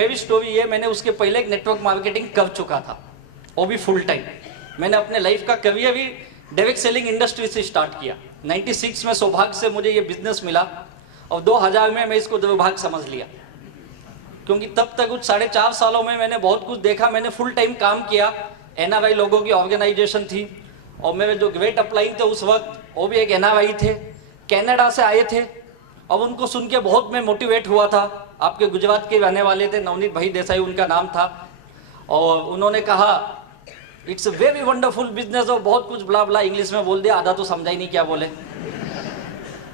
मेरी स्टोरी ये, मैंने उसके पहले एक नेटवर्क मार्केटिंग कर चुका था, वो भी फुल टाइम। मैंने अपने लाइफ का करियर भी डायरेक्ट सेलिंग इंडस्ट्री से स्टार्ट किया। 96 में सौभाग्य से मुझे ये बिजनेस मिला और 2000 में मैं इसको दुर्भाग्य समझ लिया, क्योंकि तब तक कुछ 4.5 सालों में मैंने बहुत कुछ देखा। मैंने फुल टाइम काम किया, NRI लोगों की ऑर्गेनाइजेशन थी और मेरे जो ग्रेट अपलाइन थे उस वक्त वो भी एक NRI थे, कनाडा से आए थे। और उनको सुन के बहुत मैं मोटिवेट हुआ था। आपके गुजरात के रहने वाले थे, नवनीत भाई देसाई उनका नाम था, और उन्होंने कहा it's a very wonderful business, और बहुत कुछ ब्ला ब्ला इंग्लिश में बोल दिया, आधा तो समझा ही नहीं क्या बोले।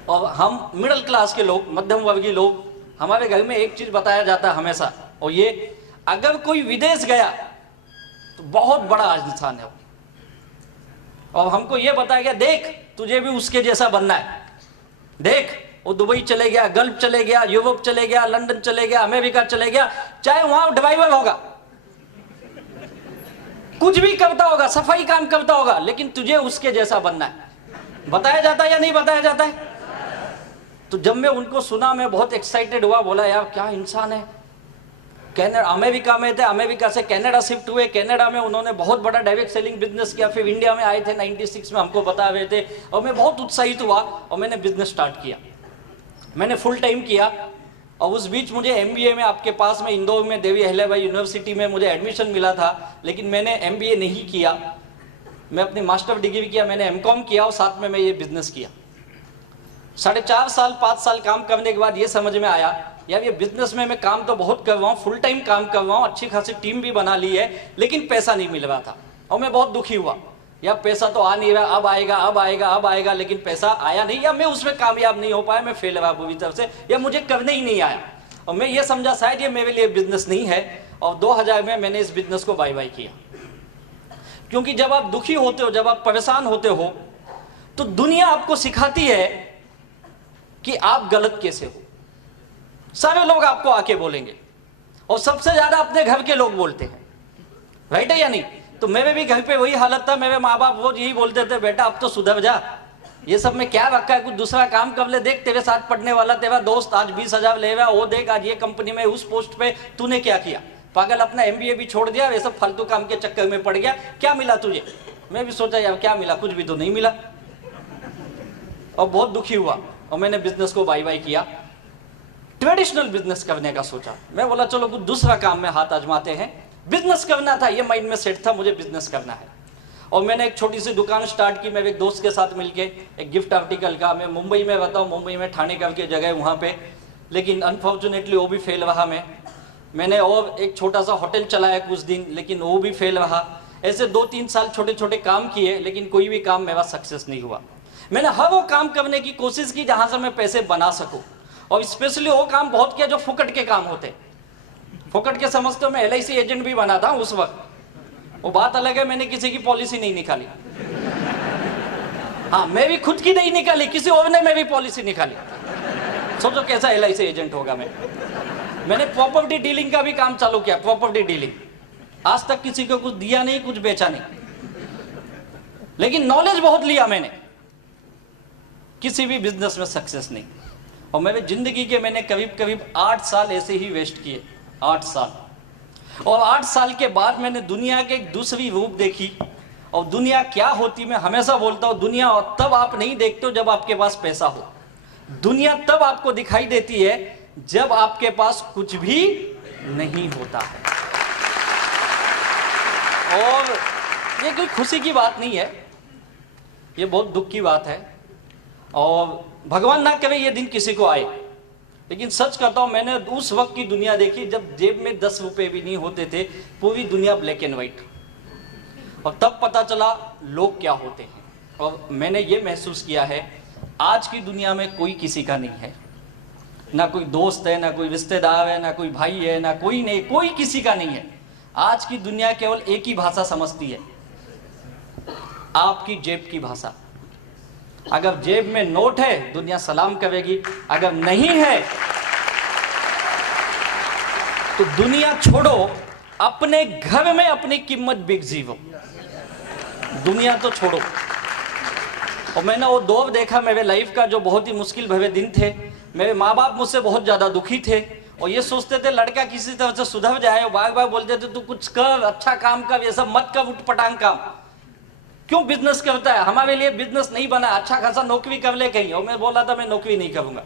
और हम मिडिल क्लास के लोग, मध्यम वर्गीय लोग, हमारे घर में एक चीज बताया जाता है हमेशा, और ये अगर कोई विदेश गया तो बहुत बड़ा इंसान है वो, और हमको ये बताया गया देख तुझे भी उसके जैसा बनना है, देख वो दुबई चले गया, गल्फ चले गया, यूरोप चले गया, लंदन चले गया, अमेरिका चले गया, चाहे वहां ड्राइवर होगा, कुछ भी करता होगा, सफाई काम करता होगा, लेकिन तुझे उसके जैसा बनना है। बताया जाता है या नहीं बताया जाता है? तो जब मैं उनको सुना मैं बहुत एक्साइटेड हुआ, बोला यार क्या इंसान है। कनाडा, अमेरिका में थे, अमेरिका से कनाडा शिफ्ट हुए, कनाडा में उन्होंने बहुत बड़ा डायरेक्ट सेलिंग बिजनेस किया, फिर इंडिया में आए थे 96 में, हमको बता रहे थे, और मैं बहुत उत्साहित हुआ और मैंने बिजनेस स्टार्ट किया। मैंने फुल टाइम किया, और उस बीच मुझे MBA में आपके पास में इंदौर में देवी अहिल्याबाई यूनिवर्सिटी में मुझे एडमिशन मिला था, लेकिन मैंने MBA नहीं किया, मैं अपनी मास्टर डिग्री किया, मैंने MCOM किया और साथ में मैं ये बिजनेस किया। 4.5 साल 5 साल काम करने के बाद ये समझ में आया यार ये बिजनेस में मैं काम तो बहुत कर रहा हूँ, फुल टाइम काम कर रहा हूँ, अच्छी खासी टीम भी बना ली है, लेकिन पैसा नहीं मिल रहा था और मैं बहुत दुखी हुआ। या पैसा तो आ नहीं रहा, अब आएगा अब आएगा अब आएगा, लेकिन पैसा आया नहीं, या मैं उसमें कामयाब नहीं हो पाया, मैं फेल रहा पूरी तरफ से, या मुझे करने ही नहीं आया। और मैं ये समझा शायद ये मेरे लिए बिजनेस नहीं है, और 2000 में मैंने इस बिजनेस को बाय बाय किया। क्योंकि जब आप दुखी होते हो, जब आप परेशान होते हो, तो दुनिया आपको सिखाती है कि आप गलत कैसे हो। सारे लोग आपको आके बोलेंगे, और सबसे ज्यादा अपने घर के लोग बोलते हैं, राइट है या नहीं? तो मेरे भी घर पे वही हालत था, मेरे माँ बाप वो यही बोलते थे बेटा अब तो सुधर जा, ये सब में क्या रखा है, कुछ दूसरा काम कर ले, देख तेरे साथ पढ़ने वाला तेरा दोस्त आज 20,000 ले रहा, वो देख आज ये कंपनी में उस पोस्ट पे, तूने क्या किया, पागल अपना MBA भी छोड़ दिया, वे सब फालतू काम के चक्कर में पड़ गया, क्या मिला तुझे? मैं भी सोचा यार क्या मिला, कुछ भी तो नहीं मिला, और बहुत दुखी हुआ, और मैंने बिजनेस को बाय बाय किया। ट्रेडिशनल बिजनेस करने का सोचा, मैं बोला चलो कुछ दूसरा काम में हाथ आजमाते हैं, बिजनेस करना था, ये माइंड में सेट था मुझे बिजनेस करना है। और मैंने एक छोटी सी दुकान स्टार्ट की मेरे एक दोस्त के साथ मिलके, एक गिफ्ट आर्टिकल का। मैं मुंबई में रहता हूँ, मुंबई में ठाणे करके जगह वहाँ पे, लेकिन अनफॉर्चुनेटली वो भी फेल रहा। मैंने और एक छोटा सा होटल चलाया कुछ दिन, लेकिन वो भी फेल रहा। ऐसे 2-3 साल छोटे छोटे काम किए, लेकिन कोई भी काम मेरा सक्सेस नहीं हुआ। मैंने हर वो काम करने की कोशिश की जहाँ से मैं पैसे बना सकूँ, और स्पेशली वो काम बहुत किया जो फुकट के काम होते। फुकट के समझते हो, मैं LIC एजेंट भी बना था उस वक्त, वो बात अलग है, मैंने किसी की पॉलिसी नहीं निकाली। हाँ, मैं भी खुद की नहीं निकाली, किसी और ने मेरी पॉलिसी निकाली। सोचो कैसा LIC एजेंट होगा मैं। मैंने प्रॉपर्टी डीलिंग का भी काम चालू किया, प्रॉपर्टी डीलिंग। आज तक किसी को कुछ दिया नहीं, कुछ बेचा नहीं, लेकिन नॉलेज बहुत लिया मैंने, किसी भी बिजनेस में सक्सेस नहीं। और मेरे जिंदगी के मैंने करीब करीब 8 साल ऐसे ही वेस्ट किए, 8 साल। और 8 साल के बाद मैंने दुनिया के एक दूसरी रूप देखी, और दुनिया क्या होती, मैं हमेशा बोलता हूँ दुनिया तब आप नहीं देखते हो जब आपके पास पैसा हो, दुनिया तब आपको दिखाई देती है जब आपके पास कुछ भी नहीं होता है। और ये कोई खुशी की बात नहीं है, ये बहुत दुख की बात है, और भगवान ना करे ये दिन किसी को आए। लेकिन सच कहता हूं, मैंने उस वक्त की दुनिया देखी जब जेब में 10 रुपए भी नहीं होते थे, पूरी दुनिया ब्लैक एंड व्हाइट, और तब पता चला लोग क्या होते हैं। और मैंने ये महसूस किया है आज की दुनिया में कोई किसी का नहीं है, ना कोई दोस्त है, ना कोई रिश्तेदार है, ना कोई भाई है, ना कोई नहीं, कोई किसी का नहीं है। आज की दुनिया केवल एक ही भाषा समझती है, आपकी जेब की भाषा। अगर जेब में नोट है दुनिया सलाम करेगी, अगर नहीं है तो दुनिया छोड़ो, अपने घर में अपनी कीमत बिक जीवो, दुनिया तो छोड़ो। और मैंने वो दौर देखा मेरे लाइफ का जो बहुत ही मुश्किल भरे दिन थे। मेरे माँ बाप मुझसे बहुत ज़्यादा दुखी थे, और ये सोचते थे लड़का किसी तरह से सुधर जाए, बार बार बोलते थे तू कुछ कर, अच्छा काम कर, ये सब मत कर, उठपटांग काम, क्यों बिजनेस करता है, हमारे लिए बिजनेस नहीं बना, अच्छा खासा नौकरी कर ले कहीं। और मैं बोला था मैं नौकरी नहीं करूंगा।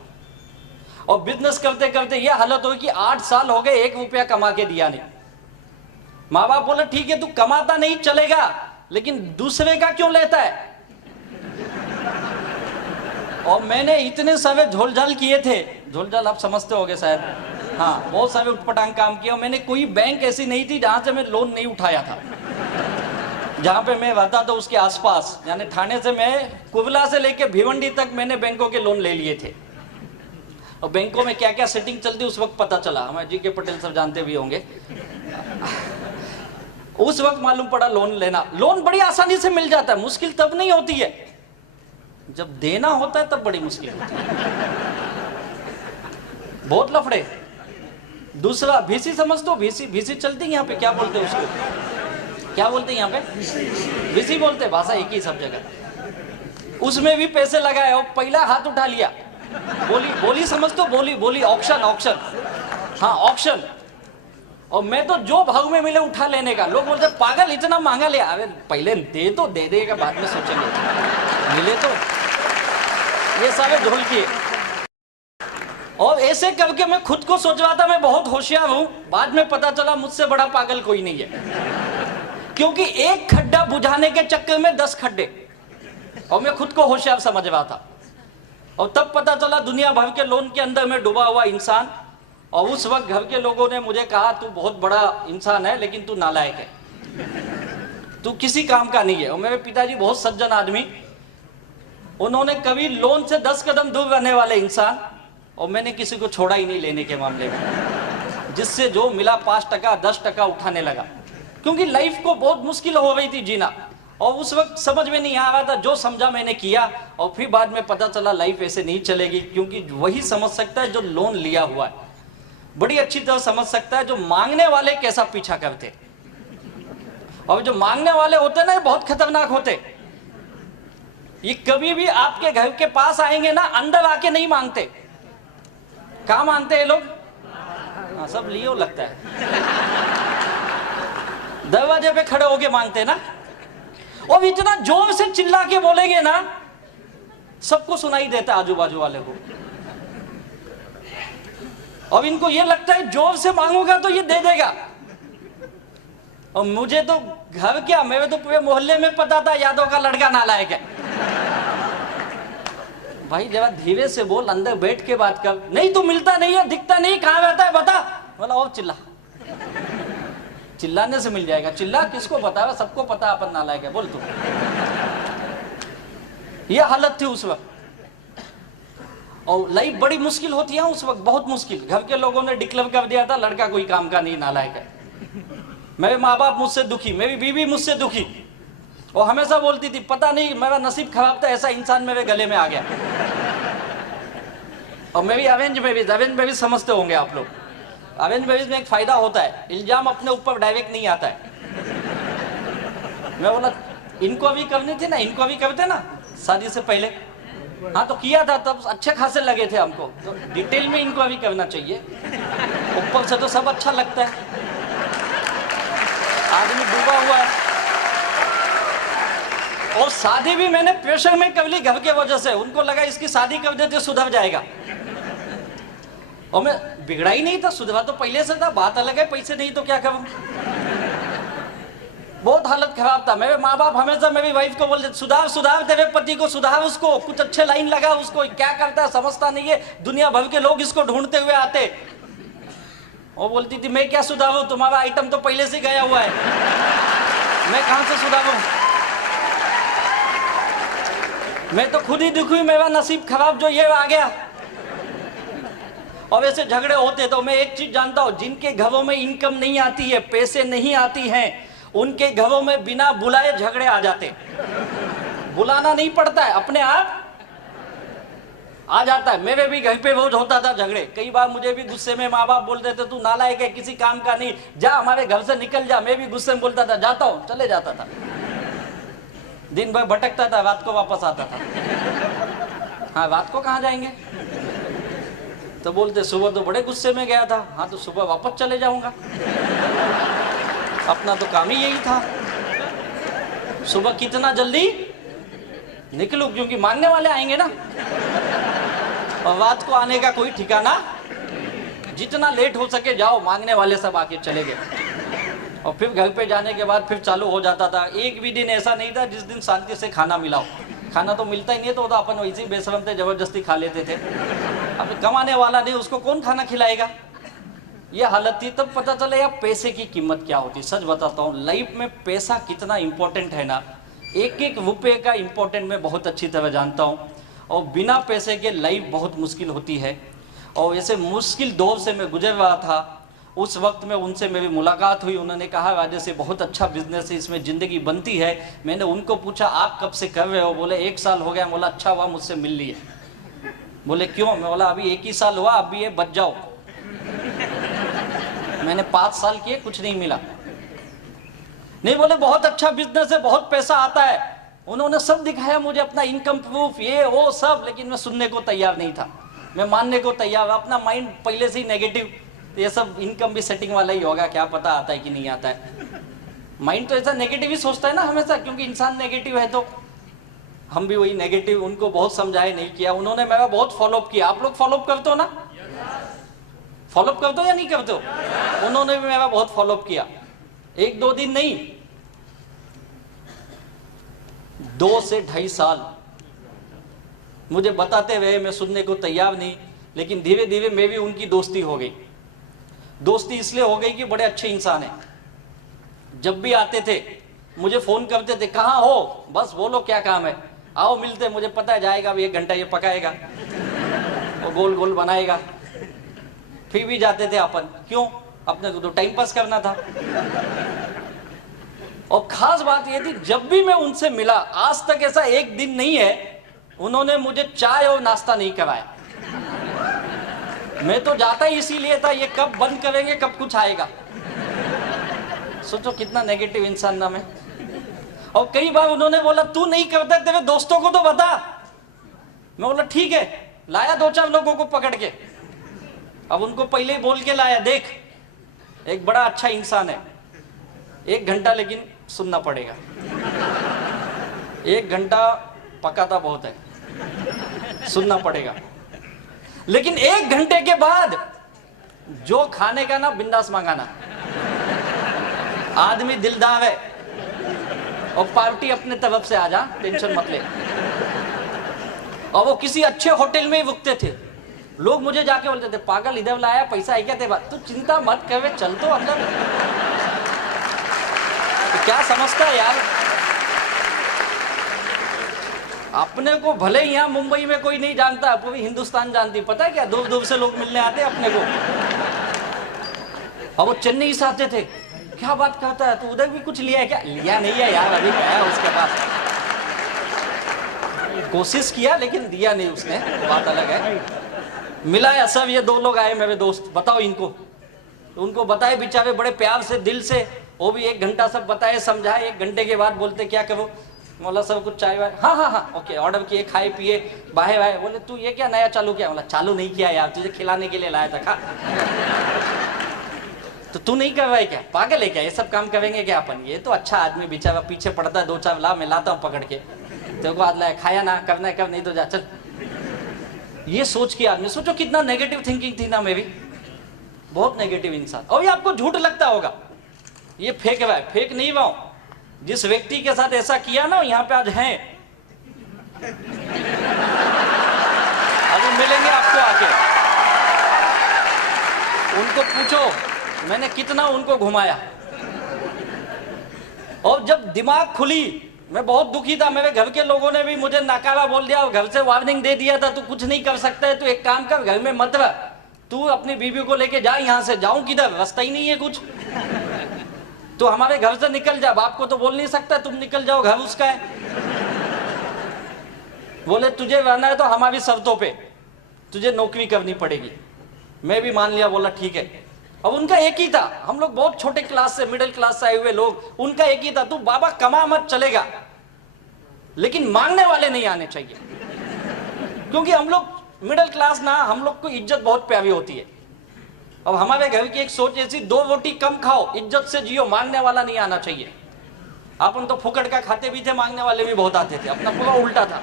और बिजनेस करते करते ये हालत हुई कि 8 साल हो गए 1 रुपया कमा के दिया नहीं। माँ बाप बोले ठीक है तू कमाता नहीं चलेगा, लेकिन दूसरे का क्यों लेता है। और मैंने इतने सारे झोलझाल किए थे, झोलझाल आप समझते होगे शायद, हाँ, बहुत सारे उठपटांग काम किए। और मैंने कोई बैंक ऐसी नहीं थी जहां से मैं लोन नहीं उठाया था। जहां पे मैं रहता था उसके आसपास, यानी थाने से मैं कुबला से लेके भिवंडी तक मैंने बैंकों के लोन ले लिए थे। और बैंकों में क्या क्या सेटिंग चलती उस वक्त पता चला, हमारे जी के पटेल सब जानते भी होंगे। उस वक्त मालूम पड़ा लोन लेना, लोन बड़ी आसानी से मिल जाता है, मुश्किल तब नहीं होती है, जब देना होता है तब बड़ी मुश्किल होती है, बहुत लफड़े। दूसरा भीसी समझ दो, भीसी चलती है यहाँ पे, क्या बोलते हैं उसको, क्या बोलते हैं यहाँ पे, भीसी बोलते, भाषा एक ही सब जगह। उसमें भी पैसे लगाए और पहला हाथ उठा लिया, बोली समझ दो, बोली ऑक्शन, हाँ ऑक्शन। और मैं तो जो भाव में मिले उठा लेने का। लोग बोलते पागल इतना महंगा लिया, अरे पहले दे देगा, बाद में सोचेंगे, मिले तो। ये सारे झोल किए। और ऐसे करके मैं खुद को सोचवाता मैं बहुत होशियार हूं, बाद में पता चला मुझसे बड़ा पागल कोई नहीं है। क्योंकि एक खड्डा बुझाने के चक्कर में 10 खड्डे, और मैं खुद को होशियार समझ रहा था। और तब पता चला दुनिया भर के लोन के अंदर में डूबा हुआ इंसान। और उस वक्त घर के लोगों ने मुझे कहा तू बहुत बड़ा इंसान है लेकिन तू नालायक है, तू किसी काम का नहीं है। और मेरे पिताजी बहुत सज्जन आदमी, उन्होंने कभी लोन से 10 कदम दूर रहने वाले इंसान, और मैंने किसी को छोड़ा ही नहीं लेने के मामले में। जिससे जो मिला 5% 10% उठाने लगा, क्योंकि लाइफ को बहुत मुश्किल हो रही थी जीना। और उस वक्त समझ में नहीं आ रहा था, जो समझा मैंने किया। और फिर बाद में पता चला लाइफ ऐसे नहीं चलेगी, क्योंकि वही समझ सकता है जो लोन लिया हुआ है, बड़ी अच्छी तरह समझ सकता है जो मांगने वाले कैसा पीछा करते। और जो मांगने वाले होते ना, ये बहुत खतरनाक होते। ये कभी भी आपके घर के पास आएंगे ना, अंदर आके नहीं मांगते। कहाँ मांगते हैं लोग? हाँ, सब लियो लगता है, दरवाजे पे खड़े होके मांगते ना। और इतना जोर से चिल्ला के बोलेंगे ना, सबको सुनाई देता है आजू बाजू वाले को। और इनको ये लगता है जोर से मांगूंगा तो ये दे देगा। और मुझे तो घर क्या, मेरे तो पूरे मोहल्ले में पता था यादव का लड़का नालायक है। भाई जरा धीरे से बोल, अंदर बैठ के बात कर। नहीं तू मिलता नहीं है, दिखता नहीं, कहाँ रहता है बता। बोला और चिल्ला, चिल्लाने से मिल जाएगा। चिल्ला किसको पता, सबको पता अपन नालायक है, बोल तू। ये हालत थी उस वक्त। और लाइफ बड़ी मुश्किल होती है उस वक्त, बहुत मुश्किल। घर के लोगों ने डिक्लेयर कर दिया था लड़का कोई काम का नहीं, नालायक है। मेरे माँ बाप मुझसे दुखी, मेरी बीवी मुझसे दुखी। और हमेशा बोलती थी पता नहीं मेरा नसीब खराब था, ऐसा इंसान मेरे गले में आ गया। और मैं भी अरेंज मैरिज समझते होंगे आप लोग। अरेंज मैरिज में एक फायदा होता है, इल्जाम अपने ऊपर डायरेक्ट नहीं आता है। मैं बोला इनको अभी करनी थी ना, इनको अभी करते ना शादी से पहले। हाँ तो किया था, तब अच्छे खासे लगे थे हमको, तो डिटेल में इनको अभी करना चाहिए। ऊपर से तो सब अच्छा लगता है, आदमी डूबा हुआ है। और शादी भी मैंने प्रेशर में कर ली घर के वजह से। उनको लगा इसकी शादी कर देते सुधर जाएगा। और मैं बिगड़ा ही नहीं था, सुधरा तो पहले से था, बात अलग है, पैसे नहीं तो क्या करूं। बहुत हालत खराब था। मेरे माँ बाप हमेशा मेरी वाइफ को बोलते सुधार तेरे पति को, सुधार उसको, कुछ अच्छे लाइन लगा उसको, क्या करता है समझता नहीं है, दुनिया भर के लोग इसको ढूंढते हुए आते। वो बोलती थी मैं क्या सुधारूं, तुम्हारा आइटम तो पहले से गया हुआ है, मैं कहां से सुधारूं। मैं तो खुद ही दुखी, मेरा नसीब खराब जो ये आ गया। और ऐसे झगड़े होते। तो मैं एक चीज जानता हूं, जिनके घरों में इनकम नहीं आती है, पैसे नहीं आती हैं, उनके घरों में बिना बुलाए झगड़े आ जाते। बुलाना नहीं पड़ता है, अपने आप आ जाता है। मेरे भी घर पे रोज होता था झगड़े। कई बार मुझे भी गुस्से में माँ बाप बोलते थे तू नालायक है, किसी काम का नहीं, जा हमारे घर से निकल जा। मैं भी गुस्से में बोलता था जाता हूँ, चले जाता था। दिन भर भटकता था, रात को वापस आता था। हाँ रात को कहाँ जाएंगे, तो बोलते सुबह तो बड़े गुस्से में गया था। हाँ तो सुबह वापस चले जाऊंगा, अपना तो काम ही यही था। सुबह कितना जल्दी निकलूं, क्योंकि मांगने वाले आएंगे ना, और रात को आने का कोई ठिकाना। जितना लेट हो सके जाओ, मांगने वाले सब आके चले गए। और फिर घर पे जाने के बाद फिर चालू हो जाता था। एक भी दिन ऐसा नहीं था जिस दिन शांति से खाना मिला हो। खाना तो मिलता ही नहीं, तो अपन वैसे ही बेशरम थे, जबरदस्ती खा लेते थे। अब कमाने वाला नहीं, उसको कौन खाना खिलाएगा। ये हालत थी। तब पता चला यार पैसे की कीमत क्या होती। सच बताता हूँ, लाइफ में पैसा कितना इंपॉर्टेंट है ना, एक एक रुपये का इंपॉर्टेंट मैं बहुत अच्छी तरह जानता हूँ। और बिना पैसे के लाइफ बहुत मुश्किल होती है। और ऐसे मुश्किल दौर से मैं गुजर रहा था, उस वक्त में उनसे मेरी मुलाकात हुई। उन्होंने कहा राजा से बहुत अच्छा बिजनेस है, इसमें ज़िंदगी बनती है। मैंने उनको पूछा आप कब से कर रहे हो। बोले 1 साल हो गया। बोला अच्छा हुआ मुझसे मिल लिए। बोले क्यों। मैं बोला अभी 1 ही साल हुआ, अभी ये बच जाओ। मैंने 5 साल किए, कुछ नहीं मिला। नहीं, बोले बहुत अच्छा बिजनेस है, बहुत पैसा आता है। उन्होंने सब दिखाया मुझे, अपना इनकम प्रूफ, ये वो सब, लेकिन मैं सुनने को तैयार नहीं था। मैं मानने को तैयार, अपना माइंड पहले से ही नेगेटिव। ये सब इनकम भी सेटिंग वाला ही होगा, क्या पता आता है कि नहीं आता है। माइंड तो ऐसा नेगेटिव ही सोचता है ना हमेशा, क्योंकि इंसान नेगेटिव है। तो हम भी वही नेगेटिव। उनको बहुत समझाया, नहीं किया। उन्होंने मेरा बहुत फॉलोअप किया। आप लोग फॉलोअप करते हो ना, फॉलोअप करते हो या नहीं करते हो। उन्होंने भी मेरा बहुत फॉलोअप किया। 1-2 दिन नहीं, 2 से 2.5 साल मुझे बताते रहे। मैं सुनने को तैयार नहीं, लेकिन धीरे धीरे मैं भी उनकी दोस्ती हो गई। दोस्ती इसलिए हो गई कि बड़े अच्छे इंसान हैं। जब भी आते थे मुझे फोन करते थे, कहाँ हो, बस बोलो क्या काम है, आओ मिलते। मुझे पता है जाएगा अभी 1 घंटा ये पकाएगा और गोल गोल बनाएगा। फिर भी जाते थे अपन, क्यों, अपने को तो टाइम पास करना था। और खास बात ये थी, जब भी मैं उनसे मिला, आज तक ऐसा एक दिन नहीं है उन्होंने मुझे चाय और नाश्ता नहीं कराया। मैं तो जाता ही इसीलिए था, ये कब बंद करेंगे, कब कुछ आएगा। सोचो कितना नेगेटिव इंसान ना मैं। और कई बार उन्होंने बोला तू नहीं करता, तेरे दोस्तों को तो बता। मैं बोला ठीक है। लाया 2-4 लोगों को पकड़ के। अब उनको पहले ही बोल के लाया, देख एक बड़ा अच्छा इंसान है, 1 घंटा लेकिन सुनना पड़ेगा। 1 घंटा पकाता बहुत है, सुनना पड़ेगा। लेकिन 1 घंटे के बाद जो खाने का ना, बिंदास मांगाना। आदमी दिलदार है और पार्टी अपने तरफ से आ जा, टेंशन मत ले। और वो किसी अच्छे होटल में ही रुकते थे। लोग मुझे जाके बोलते थे पागल इधर लाया, पैसा है क्या तेरे पास। तू चिंता मत कर, चल तो अंदर। तो क्या समझता है यार, अपने को भले ही यहाँ मुंबई में कोई नहीं जानता, पूरी हिंदुस्तान जानती। पता है क्या, दूर दूर से लोग मिलने आते अपने को। और वो चेन्नई से आते थे, क्या बात करता है, तू उधर भी कुछ लिया है क्या। लिया नहीं है यार, अभी गया उसके पास, कोशिश किया लेकिन दिया नहीं उसने, बात अलग है। मिला है सब, ये 2 लोग आए मेरे दोस्त, बताओ इनको। तो उनको बताए बेचारे बड़े प्यार से, दिल से। वो भी 1 घंटा सब बताए, समझाए। 1 घंटे के बाद बोलते क्या करो। बोला सब कुछ चाय वाय, हाँ हाँ हाँ ओके, ऑर्डर किए, खाए पिए, बाहे बाहे। बोले तू ये क्या नया चालू किया। बोला चालू नहीं किया यार, तुझे खिलाने के लिए लाया था, खा। तो तू नहीं कर रहा है क्या, पागल है क्या, ये सब काम करेंगे क्या अपन। ये तो अच्छा आदमी बेचारा पीछे पड़ता है, 2-4 ला, मैं लाता हूँ पकड़ के। तेरे को आज लाया, खाया ना, करना है कर, नहीं तो जा चल। ये सोच के आदमी, सोचो कितना नेगेटिव थिंकिंग थी ना मेरी, बहुत नेगेटिव इंसान। और ये आपको झूठ लगता होगा, ये फेक रहा है, फेक नहीं रहा हूं। जिस व्यक्ति के साथ ऐसा किया ना, यहाँ पे आज हैं, अभी मिलेंगे आपको आके। उनको पूछो मैंने कितना उनको घुमाया। और जब दिमाग खुली, मैं बहुत दुखी था। मेरे घर के लोगों ने भी मुझे नकारा बोल दिया और घर से वार्निंग दे दिया था, तू कुछ नहीं कर सकता है, तू एक काम कर, घर में मत रह, तू अपनी बीवी को लेके जा यहाँ से। जाऊं किधर, रास्ता ही नहीं है कुछ। तो हमारे घर से निकल जा, बाप को तो बोल नहीं सकता तुम निकल जाओ, घर उसका है। बोले तुझे रहना है तो हमारी शर्तों पे, तुझे नौकरी करनी पड़ेगी। मैं भी मान लिया, बोला ठीक है। अब उनका एक ही था, हम लोग बहुत छोटे क्लास से, मिडिल क्लास से आए हुए लोग, उनका एक ही था, तू बाबा कमा मत चलेगा, लेकिन मांगने वाले नहीं आने चाहिए। क्योंकि हम लोग मिडिल क्लास ना, हम लोग को इज्जत बहुत प्यारी होती है। अब हमारे घर की एक सोच ऐसी, 2 रोटी कम खाओ, इज्जत से जियो, मांगने वाला नहीं आना चाहिए। अपन तो फुकट का खाते भी थे, मांगने वाले भी बहुत आते थे, अपना पूरा उल्टा था।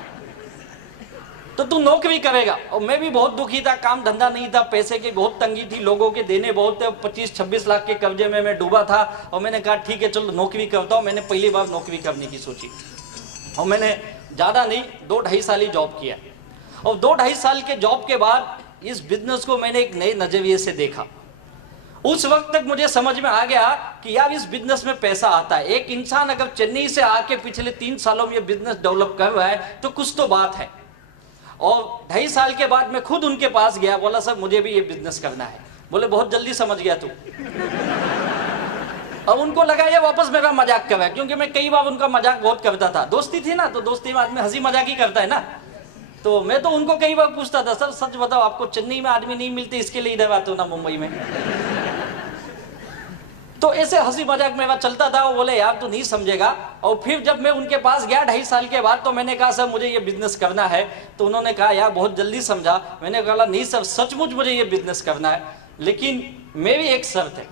तो तू नौकरी करेगा। और मैं भी बहुत दुखी था, काम धंधा नहीं था, पैसे की बहुत तंगी थी, लोगों के देने बहुत थे, 25-26 लाख के कर्जे में मैं डूबा था। और मैंने कहा ठीक है चलो नौकरी करता हूँ। मैंने पहली बार नौकरी करने की सोची और मैंने ज़्यादा नहीं 2-2.5 साल ही जॉब किया। और 2-2.5 साल के जॉब के बाद इस बिजनेस को मैंने एक नए नजरिए से देखा। उस वक्त तक मुझे समझ में आ गया कि यार इस बिजनेस में पैसा आता है। एक इंसान अगर चेन्नई से आके पिछले 3 सालों में ये बिजनेस डेवलप कर रहा है तो कुछ तो बात है। और 2.5 साल के बाद मैं खुद उनके पास गया, बोला सर मुझे भी ये बिजनेस करना है। बोले बहुत जल्दी समझ गया तू। अब उनको लगा ये वापस मेरा मजाक कर रहा है, क्योंकि मैं कई बार उनका मजाक बहुत करता था। दोस्ती थी ना, तो दोस्ती में आदमी हंसी मजाक ही करता है ना। तो मैं तो उनको कई बार पूछता था, सर सच बताओ आपको चेन्नई में आदमी नहीं मिलते, इसके लिए इधर आते हो ना मुंबई में। तो ऐसे हंसी मजाक मेरा चलता था। वो बोले यार तू नहीं समझेगा। और फिर जब मैं उनके पास गया 2.5 साल के बाद, तो मैंने कहा सर मुझे ये बिजनेस करना है। तो उन्होंने कहा यार बहुत जल्दी समझा। मैंने कहा नहीं सर सचमुच मुझे ये बिजनेस करना है, लेकिन मेरी एक शर्त है।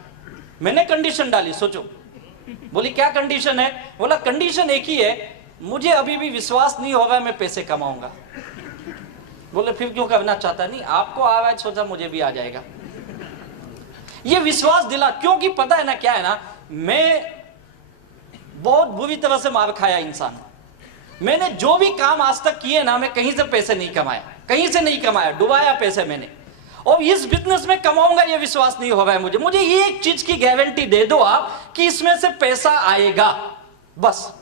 मैंने कंडीशन डाली, सोचो। बोली क्या कंडीशन है? बोला कंडीशन एक ही है, मुझे अभी भी विश्वास नहीं होगा मैं पैसे कमाऊंगा। बोले फिर क्यों करना चाहता? नहीं आपको आ रहा है, सोचा मुझे भी आ जाएगा। ये विश्वास दिला, क्योंकि पता है ना क्या है ना, मैं बहुत बुरी तरह से मार खाया इंसान। मैंने जो भी काम आज तक किए ना, मैं कहीं से पैसे नहीं कमाया, कहीं से नहीं कमाया, डुबाया पैसे मैंने। और इस बिजनेस में कमाऊंगा ये विश्वास नहीं हो रहा है मुझे। मुझे ये एक चीज की गारंटी दे दो आप कि इसमें से पैसा आएगा, बस।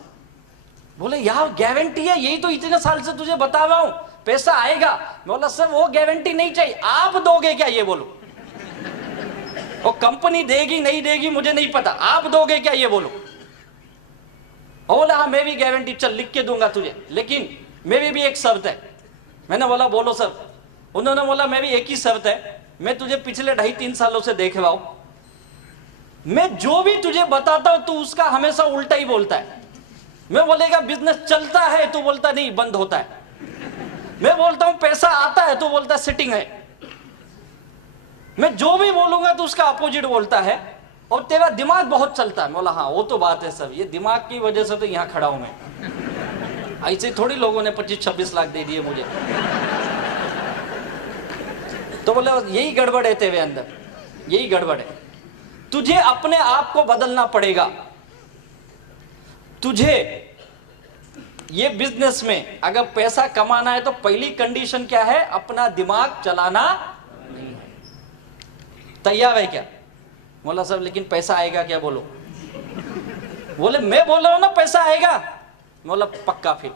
बोले यार गारंटी है, यही तो इतने साल से तुझे बता रहा हूं पैसा आएगा। बोला सर वो गारंटी नहीं चाहिए, आप दोगे क्या ये बोलो। और कंपनी देगी नहीं देगी मुझे नहीं पता, आप दोगे क्या ये बोलो। और बोला हाँ मैं भी गारंटी, चल लिख के दूंगा तुझे, लेकिन मेरी भी एक शर्त है। मैंने बोला बोलो सर। उन्होंने बोला मैं भी एक ही शर्त है, मैं तुझे पिछले 2.5-3 सालों से देख रहा हूं, मैं जो भी तुझे बताता हूं तू उसका हमेशा उल्टा ही बोलता है। मैं बोलेगा बिजनेस चलता है तो बोलता नहीं बंद होता है। मैं बोलता हूं पैसा आता है तो बोलता सेटिंग है। मैं जो भी बोलूंगा तो उसका अपोजिट बोलता है। और तेरा दिमाग बहुत चलता है। बोला हाँ वो तो बात है सर, ये दिमाग की वजह से तो यहां खड़ा हूं मैं। ऐसे थोड़ी लोगों ने 25-26 लाख दे दिए मुझे। तो बोले यही गड़बड़ है तेरे अंदर, यही गड़बड़ है। तुझे अपने आप को बदलना पड़ेगा। तुझे ये बिजनेस में अगर पैसा कमाना है तो पहली कंडीशन क्या है? अपना दिमाग चलाना नहीं है। तैयार है क्या? बोला सर लेकिन पैसा आएगा क्या? बोलो। बोले मैं बोल रहा हूं ना पैसा आएगा। बोला पक्का, फिर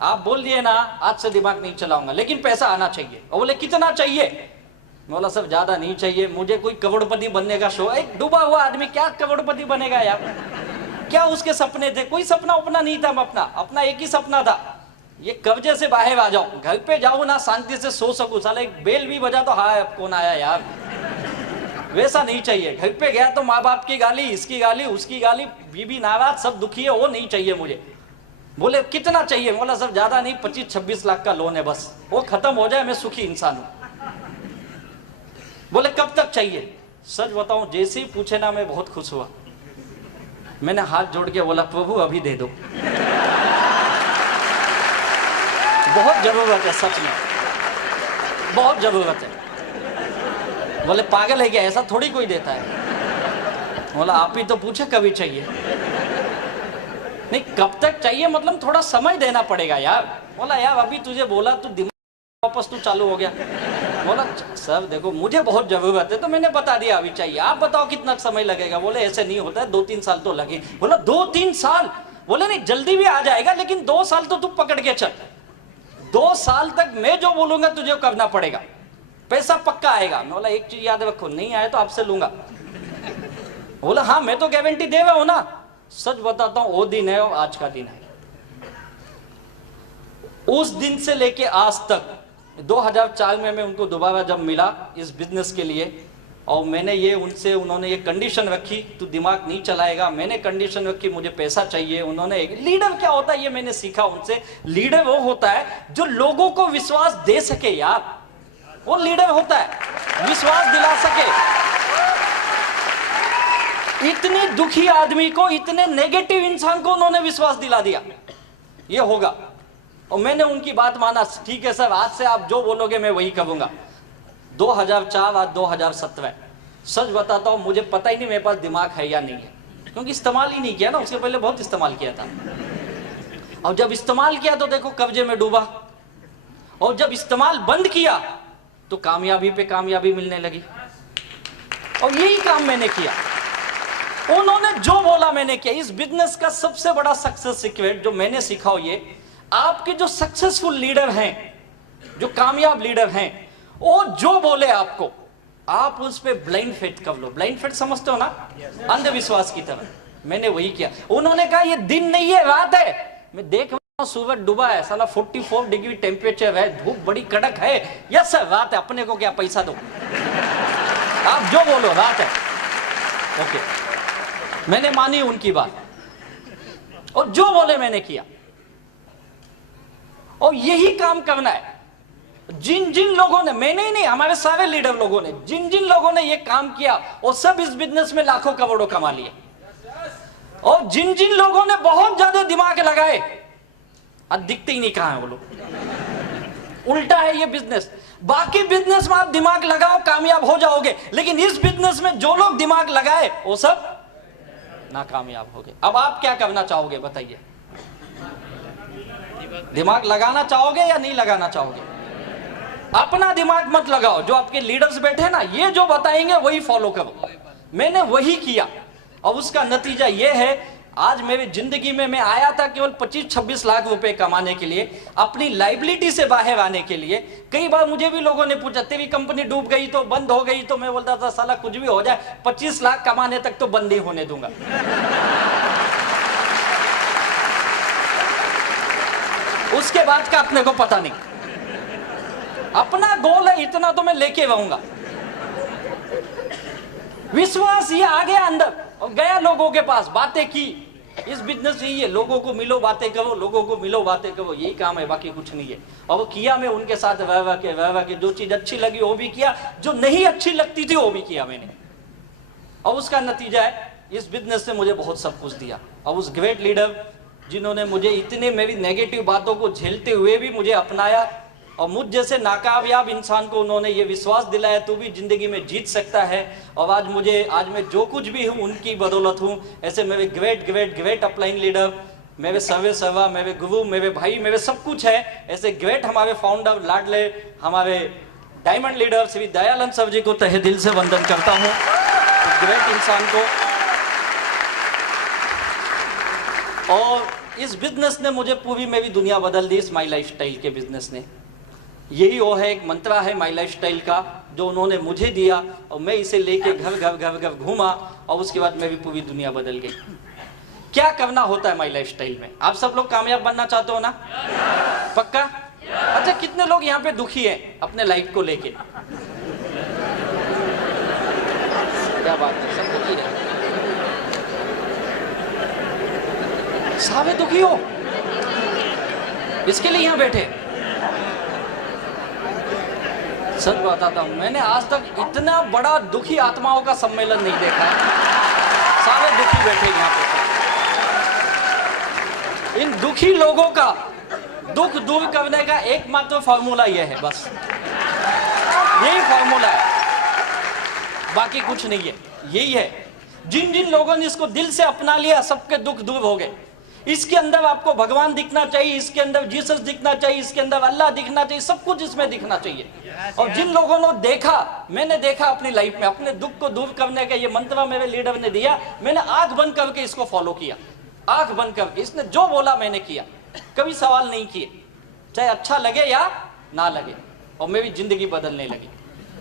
आप बोल दिए ना आज से दिमाग नहीं चलाऊंगा, लेकिन पैसा आना चाहिए। और बोले कितना चाहिए? बोला सर ज्यादा नहीं चाहिए, मुझे कोई करोड़पति बनने का शौक। एक डूबा हुआ आदमी क्या करोड़पति बनेगा यार? क्या उसके सपने थे? कोई सपना अपना नहीं था। अपना एक ही सपना था, ये कर्जे से बाहर आ जाऊं, घर पे जाऊं ना शांति से सो सकूं। साला एक बेल भी बजा तो हाँ कौन आया यार, वैसा नहीं चाहिए। घर पे गया तो माँ बाप की गाली, इसकी गाली, उसकी गाली, बीबी नाराज, सब दुखी है, वो नहीं चाहिए मुझे। बोले कितना चाहिए? बोला सर ज्यादा नहीं, 25-26 लाख का लोन है, बस वो खत्म हो जाए मैं सुखी इंसान हूं। बोले कब तक चाहिए? सच बताऊं जैसे ही पूछे ना मैं बहुत खुश हुआ। मैंने हाथ जोड़ के बोला प्रभु अभी दे दो, बहुत जरूरत है, सच में बहुत जरूरत है। बोले पागल है क्या, ऐसा थोड़ी कोई देता है। बोला आप ही तो पूछे कभी चाहिए। नहीं कब तक चाहिए मतलब थोड़ा समय देना पड़ेगा यार। बोला यार अभी तुझे बोला तू दिमाग वापस तू चालू हो गया। बोला सर देखो मुझे बहुत जरूरत है तो मैंने बता दिया अभी चाहिए, आप बताओ कितना समय लगेगा। बोले ऐसे नहीं होता है, 2-3 साल तो लगे। बोला 2-3 साल? बोले नहीं जल्दी भी आ जाएगा, लेकिन 2 साल तो तू पकड़ के चल। 2 साल तक मैं जो बोलूंगा तुझे करना पड़ेगा, पैसा पक्का आएगा। बोला एक चीज याद रखो, नहीं आए तो आपसे लूंगा। बोला हाँ मैं तो गारंटी दे रहा हूं ना। सच बताता हूं वो दिन है और आज का दिन है। उस दिन से लेके आज तक 2004 में मैं उनको दोबारा जब मिला इस बिजनेस के लिए, और मैंने ये उनसे, उन्होंने ये कंडीशन रखी, तू दिमाग नहीं चलाएगा। मैंने कंडीशन रखी, मुझे पैसा चाहिए। उन्होंने, लीडर क्या होता है ये मैंने सीखा उनसे। लीडर वो होता है जो लोगों को विश्वास दे सके यार, वो लीडर होता है, विश्वास दिला सके। इतनी दुखी आदमी को, इतने नेगेटिव इंसान को उन्होंने विश्वास दिला दिया ये होगा। और मैंने उनकी बात माना, ठीक है सर, आज से आप जो बोलोगे मैं वही करूंगा। 2004 आज 2017, सच बताता हूं मुझे पता ही नहीं मेरे पास दिमाग है या नहीं है, क्योंकि इस्तेमाल ही नहीं किया ना। उसके पहले बहुत इस्तेमाल किया था, और जब इस्तेमाल किया तो देखो कब्जे में डूबा, और जब इस्तेमाल बंद किया तो कामयाबी पे कामयाबी मिलने लगी। और यही काम मैंने किया, उन्होंने जो बोला मैंने किया। इस बिजनेस का सबसे बड़ा सक्सेस सीक्रेट जो मैंने सीखा हो, ये आपके जो सक्सेसफुल लीडर हैं, जो कामयाब लीडर हैं, वो जो बोले आपको, आप उस पे ब्लाइंड फेथ कर लो। ब्लाइंड फेथ समझते हो ना, अंधविश्वास की तरह। मैंने वही किया। उन्होंने कहा ये दिन नहीं है, रात है। मैं देख रहा हूं सूरज डूबा है, साला 44 डिग्री टेम्परेचर है, धूप बड़ी कड़क है। यस सर, रात है, अपने को क्या पैसा दो, आप जो बोलो रात है। ओके, मैंने मानी उनकी बात, और जो बोले मैंने किया। और यही काम करना है। जिन जिन लोगों ने, मैंने ही नहीं, हमारे सारे लीडर लोगों ने, जिन जिन लोगों ने ये काम किया, वो सब इस बिजनेस में लाखों करोड़ों कमा लिए। और जिन जिन लोगों ने बहुत ज्यादा दिमाग लगाए, आज दिखते ही नहीं कहां है वो लोग। उल्टा है ये बिजनेस। बाकी बिजनेस में आप दिमाग लगाओ कामयाब हो जाओगे, लेकिन इस बिजनेस में जो लोग दिमाग लगाए वो सब नाकामयाब हो गए। अब आप क्या करना चाहोगे बताइए? दिमाग लगाना चाहोगे या नहीं लगाना चाहोगे? अपना दिमाग मत लगाओ, जो आपके लीडर्स बैठे ना, ये जो बताएंगे वही फॉलो करो। मैंने वही किया, और उसका नतीजा ये है, आज मेरी जिंदगी में मैं आया था केवल 25-26 लाख रुपए कमाने के लिए, अपनी लाइबिलिटी से बाहर आने के लिए। कई बार मुझे भी लोगों ने पूछा, तेरी कंपनी डूब गई तो, बंद हो गई तो, मैं बोलता था साला कुछ भी हो जाए, 25 लाख कमाने तक तो बंद नहीं होने दूंगा। उसके बाद का अपने को पता नहीं। अपना गोल है, इतना तो मैं लेके रहूंगा। विश्वास ये आ गया अंदर, और गया लोगों के पास, बातें की। इस बिजनेस यही है, लोगों को मिलो बातें करो, लोगों को मिलो बातें करो, यही काम है, बाकी कुछ नहीं है। और वो किया मैं उनके साथ, वह के जो चीज अच्छी लगी वो भी किया, जो नहीं अच्छी लगती थी वो भी किया मैंने। और उसका नतीजा है, इस बिजनेस ने मुझे बहुत सब कुछ दिया। और उस ग्रेट लीडर जिन्होंने मुझे इतने मेरी नेगेटिव बातों को झेलते हुए भी मुझे अपनाया, और मुझ जैसे नाकामयाब इंसान को उन्होंने ये विश्वास दिलाया तू भी जिंदगी में जीत सकता है। और आज मैं जो कुछ भी हूँ उनकी बदौलत हूँ। ऐसे मेरे ग्रेट अपलाइन लीडर, मेरे सर्वा, मेरे गुरु, मेरे भाई, मेरे सब कुछ है। ऐसे ग्रेट हमारे फाउंडर, लाडले हमारे diamond leader Shri Dayanand sir ji को तहे दिल से वंदन करता हूँ। ग्रेट इंसान को। और इस बिजनेस ने मुझे पूरी मेरी दुनिया बदल दी, इस माई लाइफ स्टाइल के बिजनेस ने। यही वो है, एक मंत्रा है माई लाइफ स्टाइल का, जो उन्होंने मुझे दिया, और मैं इसे लेके घर घूमा, और उसके बाद मेरी पूरी दुनिया बदल गई। क्या करना होता है माई लाइफ स्टाइल में? आप सब लोग कामयाब बनना चाहते हो ना? पक्का? अच्छा, कितने लोग यहाँ पे दुखी हैं अपने लाइफ को लेके? क्या बात है, सब दुखी है? सारे दुखी हो, इसके लिए यहाँ बैठे। सच बताता हूं, मैंने आज तक इतना बड़ा दुखी आत्माओं का सम्मेलन नहीं देखा। सारे दुखी बैठे यहाँ पे। इन दुखी लोगों का दुख दूर करने का एकमात्र फॉर्मूला यह है, बस यही फॉर्मूला है, बाकी कुछ नहीं है। यही है, जिन जिन लोगों ने इसको दिल से अपना लिया, सबके दुख दूर हो गए। इसके अंदर आपको भगवान दिखना चाहिए, इसके अंदर जीसस दिखना चाहिए, इसके अंदर अल्लाह दिखना चाहिए, सब कुछ इसमें दिखना चाहिए। और जिन लोगों ने देखा, मैंने देखा अपनी लाइफ में, अपने दुख को दूर करने का ये मंत्र मेरे लीडर ने दिया, मैंने आंख बंद करके इसको फॉलो किया। आंख बंद करके इसने जो बोला मैंने किया, कभी सवाल नहीं किए, चाहे अच्छा लगे या ना लगे, और मेरी जिंदगी बदलने लगी।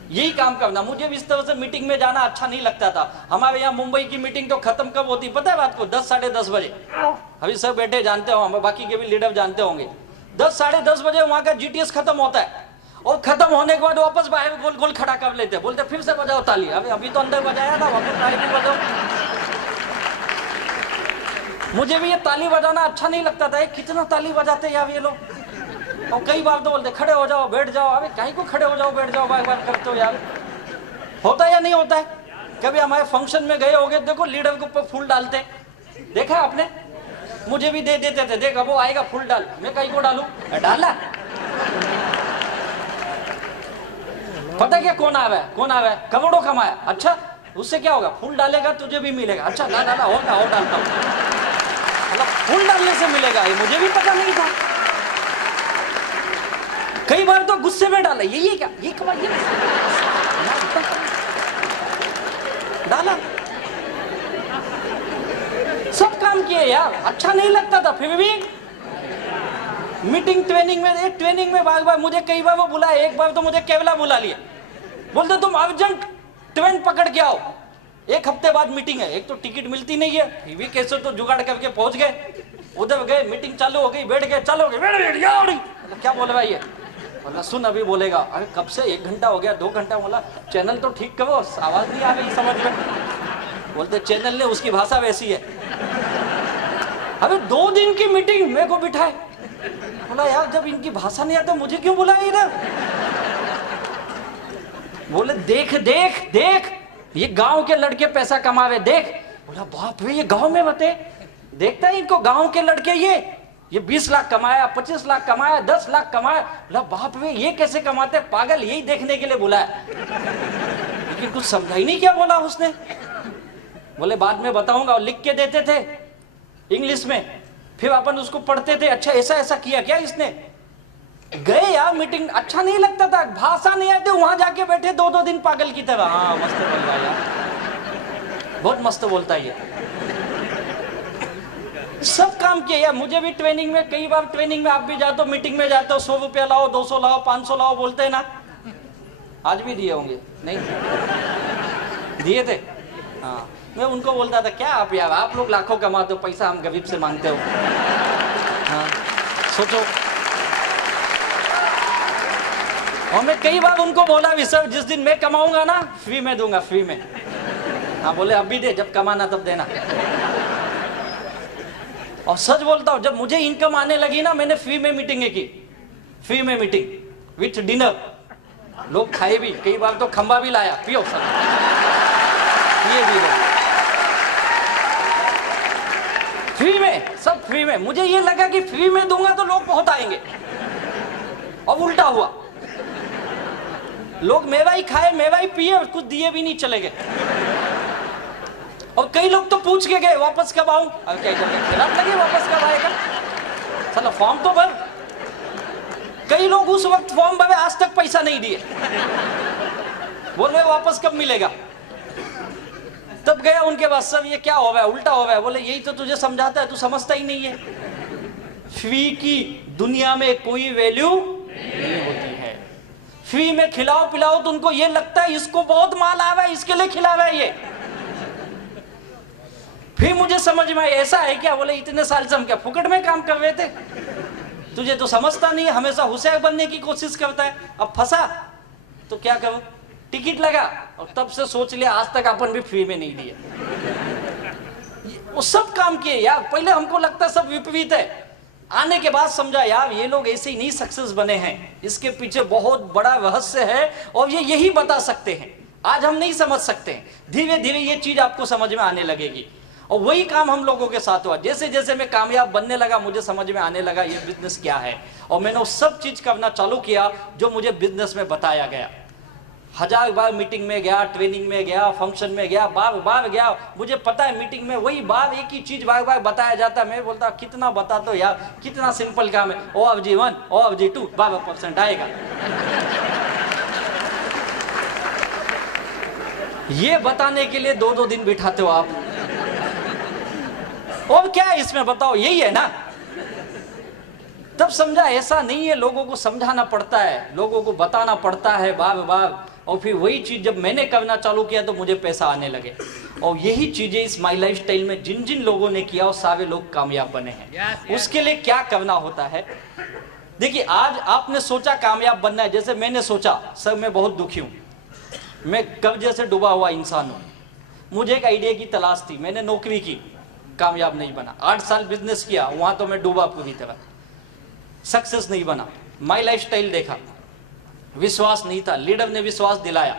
यही काम करना। मुझे भी इस तरह से मीटिंग में जाना अच्छा नहीं लगता था। हमारे यहाँ मुंबई की मीटिंग तो खत्म कब होती पता है? रात को 10 साढ़े 10 बजे। अभी सब बैठे जानते हो, हम बाकी के भी लीडर जानते होंगे। 10 साढ़े 10 बजे वहां का जीटीएस खत्म होता है। और खत्म होने के बाद वापस बाहर गोल गोल खड़ा कर लेते, बोलते फिर से बजाओ ताली, अभी तो अंदर बजाया था, वापस बाहर भी बजाओ। मुझे भी ये ताली बजाना अच्छा नहीं लगता था, कितना ताली बजाते यार ये लोग। और कई बार तो बोलते खड़े हो जाओ बैठ जाओ, अबे काहे को खड़े हो जाओ बैठ जाओ बार बार करते हो यार, होता है या नहीं होता है? कभी हमारे फंक्शन में गए होगे, देखो लीडर के ऊपर फूल डालते, देखा आपने? मुझे भी दे देते थे, देख अब वो आएगा फूल डाल, मैं कहीं को डालू, डाला। पता क्या कौन आ रहा है, कौन आ रहा है, करोड़ों कमाया, अच्छा उससे क्या होगा, फूल डालेगा तुझे भी मिलेगा, अच्छा डाला होगा और डालता हूँ, मतलब फूल डालने से मिलेगा, ये मुझे भी पता नहीं था। कई बार तो गुस्से में डाला, ये क्या, ये कमाइए डाला, सब काम किए यार, अच्छा नहीं लगता था, फिर भी मीटिंग ट्रेनिंग में बार बार मुझे कई बार वो बुलाया, एक बार तो मुझे केवला बुला लिया, बोलते तुम अर्जेंट ट्रेन पकड़ के आओ, एक हफ्ते बाद मीटिंग है, एक तो टिकट मिलती नहीं है, फिर भी कैसे तो जुगाड़ करके पहुंच गए, उधर गए, मीटिंग चालू हो गई, बैठ गए, चलो क्या बोल रहा है ये, बोला सुन अभी बोलेगा, अरे कब से 1 घंटा हो गया 2 घंटा, बोला चैनल तो ठीक करो, आवाज नहीं आ रही समझ में, बोलते चैनल ने उसकी भाषा वैसी है। अबे 2 दिन की मीटिंग मेरे को बिठाए, बोला यार जब इनकी भाषा नहीं आती मुझे क्यों बुलाया इधर, बोले देख देख देख ये गांव के लड़के पैसा कमावे देख, बोला बाप रे ये गांव में बते, देखता है इनको गांव के लड़के, ये 20 लाख कमाया, 25 लाख कमाया, 10 लाख कमाया, बोला बाप रे ये कैसे कमाते, पागल, यही देखने के लिए बुलाया, लेकिन कुछ समझा ही नहीं क्या बोला उसने, बोले बाद में बताऊंगा, और लिख के देते थे इंग्लिश में, फिर अपन उसको पढ़ते थे, अच्छा ऐसा ऐसा किया क्या इसने, गए यार मीटिंग, अच्छा नहीं लगता था, भाषा नहीं आती, वहां जाके बैठे 2-2 दिन पागल की तरह, हाँ मस्त बोल रहा है यार, बहुत मस्त बोलता है ये, सब काम किया यार। मुझे भी ट्रेनिंग में, कई बार ट्रेनिंग में आप भी जाते हो, मीटिंग में जाते हो, 100 रुपया लाओ, 200 लाओ, 500 लाओ बोलते हैं ना, आज भी दिए होंगे, नहीं दिए थे, हाँ मैं उनको बोलता था क्या आप यार, आप लोग लाखों कमाते हो, पैसा हम गरीब से मांगते हो, हाँ सोचो। और मैं कई बार उनको बोला भी सर जिस दिन मैं कमाऊंगा ना फ्री में दूंगा, फ्री में, हाँ बोले अब भी दे, जब कमाना तब देना। और सच बोलता हूँ, जब मुझे इनकम आने लगी ना, मैंने फ्री में मीटिंगें की, फ्री में मीटिंग विथ डिनर, लोग खाए भी, कई बार तो खंबा भी लाया, पियो सर, पिए भी लोग फ्री में, सब फ्री में। मुझे ये लगा कि फ्री में दूंगा तो लोग बहुत आएंगे, और उल्टा हुआ, लोग मेवा ही खाए, मेवा ही पिए, कुछ दिए भी नहीं चले गए। और कई लोग तो पूछ के गए वापस कब आऊं, अब क्या खराब लगे वापस कब आएगा, चलो फॉर्म तो भर। कई लोग उस वक्त फॉर्म भरे, आज तक पैसा नहीं दिए, बोल रहे वापस कब मिलेगा। तब गया उनके पास, सब ये क्या हो रहा है, उल्टा हो रहा है, बोले यही तो तुझे समझाता है, तू समझता ही नहीं है, फ्री की दुनिया में कोई वैल्यू नहीं होती है। फ्री में खिलाओ पिलाओ तो उनको ये लगता है इसको बहुत माल आ रहा है, इसके लिए खिला रहा है ये। फिर मुझे समझ में आया ऐसा है क्या, बोले इतने साल से हम क्या फुकट में काम कर रहे थे, तुझे तो समझता नहीं, हमेशा होशियार बनने की कोशिश करता है, अब फंसा तो क्या करूं, टिकट लगा, और तब से सोच लिया आज तक अपन भी फ्री में नहीं दिए। वो सब काम किए यार, पहले हमको लगता सब विपरीत है, आने के बाद समझा यार ये लोग ऐसे ही नहीं सक्सेस बने हैं, इसके पीछे बहुत बड़ा रहस्य है, और ये यही बता सकते हैं, आज हम नहीं समझ सकते हैं, धीरे धीरे ये चीज आपको समझ में आने लगेगी। और वही काम हम लोगों के साथ हुआ, जैसे जैसे मैं कामयाब बनने लगा मुझे समझ में आने लगा ये बिजनेस क्या है, और मैंने वो सब चीज करना चालू किया जो मुझे बिजनेस में बताया गया। 1000 बार मीटिंग में गया, ट्रेनिंग में गया, फंक्शन में गया, बार बार गया, मुझे पता है मीटिंग में वही बार एक ही चीज बार बार बताया जाता है। मैं बोलता कितना बता दो यार, कितना सिंपल काम है, ओ of G1 O of G2 12% आएगा। ये बताने के लिए 2-2 दिन बिठाते हो आप, और क्या है इसमें बताओ, यही है ना। तब समझा ऐसा नहीं है, लोगों को समझाना पड़ता है, लोगों को बताना पड़ता है बार बार, और फिर वही चीज जब मैंने करना चालू किया तो मुझे पैसा आने लगे। और यही चीजें इस माई लाइफ स्टाइल में जिन जिन लोगों ने किया वो सारे लोग कामयाब बने हैं। उसके लिए क्या करना होता है, देखिए आज आपने सोचा कामयाब बनना है, जैसे मैंने सोचा, सर मैं बहुत दुखी हूं, मैं कर्जे से डूबा हुआ इंसान हूं, मुझे एक आइडिया की तलाश थी, मैंने नौकरी की, कामयाब नहीं बना, 8 साल बिजनेस किया, वहां तो मैं डूबा पूरी तरह, सक्सेस नहीं बना, माई लाइफस्टाइल देखा, विश्वास नहीं था, लीडर ने विश्वास दिलाया,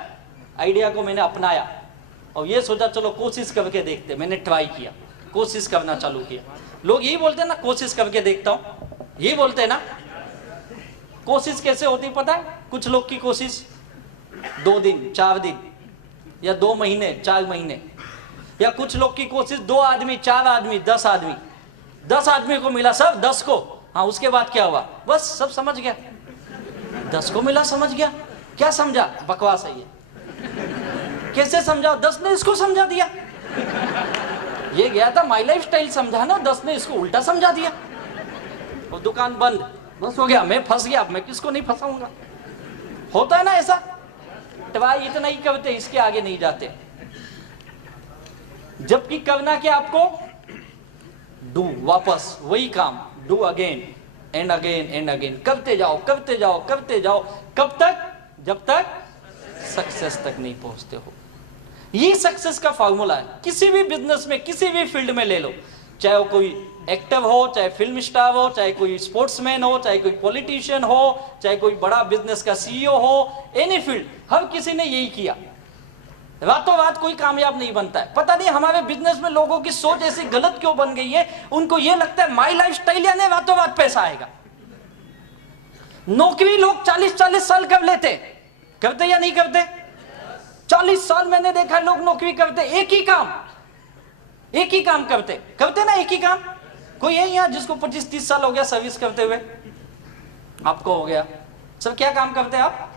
आइडिया को मैंने अपनाया और ये सोचा चलो कोशिश करके देखते, मैंने ट्राई किया, कोशिश करना चालू किया। लोग यही बोलते हैं ना, कोशिश करके देखता हूं, यही बोलते हैं ना। कोशिश कैसे होती पता है? कुछ लोग की कोशिश 2 दिन 4 दिन या 2 महीने 4 महीने, या कुछ लोग की कोशिश 2 आदमी 4 आदमी 10 आदमी, 10 आदमी को मिला सब 10 को, हाँ उसके बाद क्या हुआ, बस सब समझ गया, 10 को मिला समझ गया, क्या समझा, बकवास है ये, कैसे समझा, 10 ने इसको समझा दिया, ये गया था माई लाइफ स्टाइल समझा ना, 10 ने इसको उल्टा समझा दिया और दुकान बंद, बस हो गया, मैं फंस गया, मैं किसको नहीं फंसाऊंगा। होता है ना ऐसा, ट्राई इतना ही करते, इसके आगे नहीं जाते, जबकि करना क्या आपको, डू, वापस वही काम, do again and again and again, करते जाओ करते जाओ करते जाओ, कब तक, जब तक सक्सेस तक नहीं पहुंचते हो। ये सक्सेस का फॉर्मूला है, किसी भी बिजनेस में किसी भी फील्ड में ले लो, चाहे वो कोई एक्टर हो, चाहे फिल्म स्टार हो, चाहे कोई स्पोर्ट्समैन हो, चाहे कोई पॉलिटिशियन हो, चाहे कोई बड़ा बिजनेस का सीईओ हो, एनी फील्ड, हर किसी ने यही किया। रातों रात कोई कामयाब नहीं बनता है। पता नहीं हमारे बिजनेस में लोगों की सोच ऐसी गलत क्यों बन गई है, उनको ये लगता है माई लाइफ स्टाइल यानी रातों रात पैसा आएगा। नौकरी लोग 40-40 साल कर लेते, करते या नहीं करते, 40 साल मैंने देखा लोग नौकरी करते, एक ही काम करते ना, एक ही काम। कोई है यहाँ जिसको 25-30 साल हो गया सर्विस करते हुए? आपको हो गया। सर क्या काम करते हैं आप?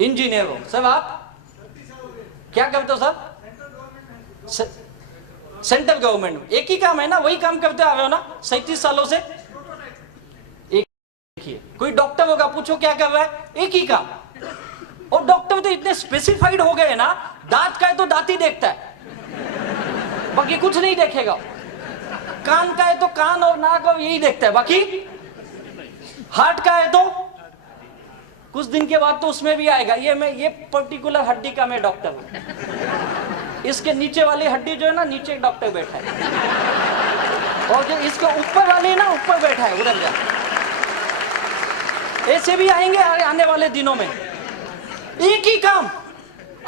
इंजीनियर हो। सर आप क्या करते हो? Sir central government. एक ही काम है ना, वही काम करते आ रहे हो ना 37 सालों से। एक देखिए, कोई डॉक्टर होगा, पूछो क्या कर रहा है, एक ही काम। और डॉक्टर तो इतने स्पेसिफाइड हो गए ना, दांत का है तो दांत ही देखता है, बाकी कुछ नहीं देखेगा। कान का है तो कान और नाक और यही देखता है, बाकी हार्ट का है तो कुछ दिन के बाद तो उसमें भी आएगा, ये पर्टिकुलर हड्डी का मैं डॉक्टर हूं। इसके नीचे वाली हड्डी जो है ना, नीचे एक डॉक्टर बैठा है, और जो इसके ऊपर वाली ना, ऊपर बैठा है, उधर जा। ऐसे भी आएंगे आने वाले दिनों में। एक ही काम,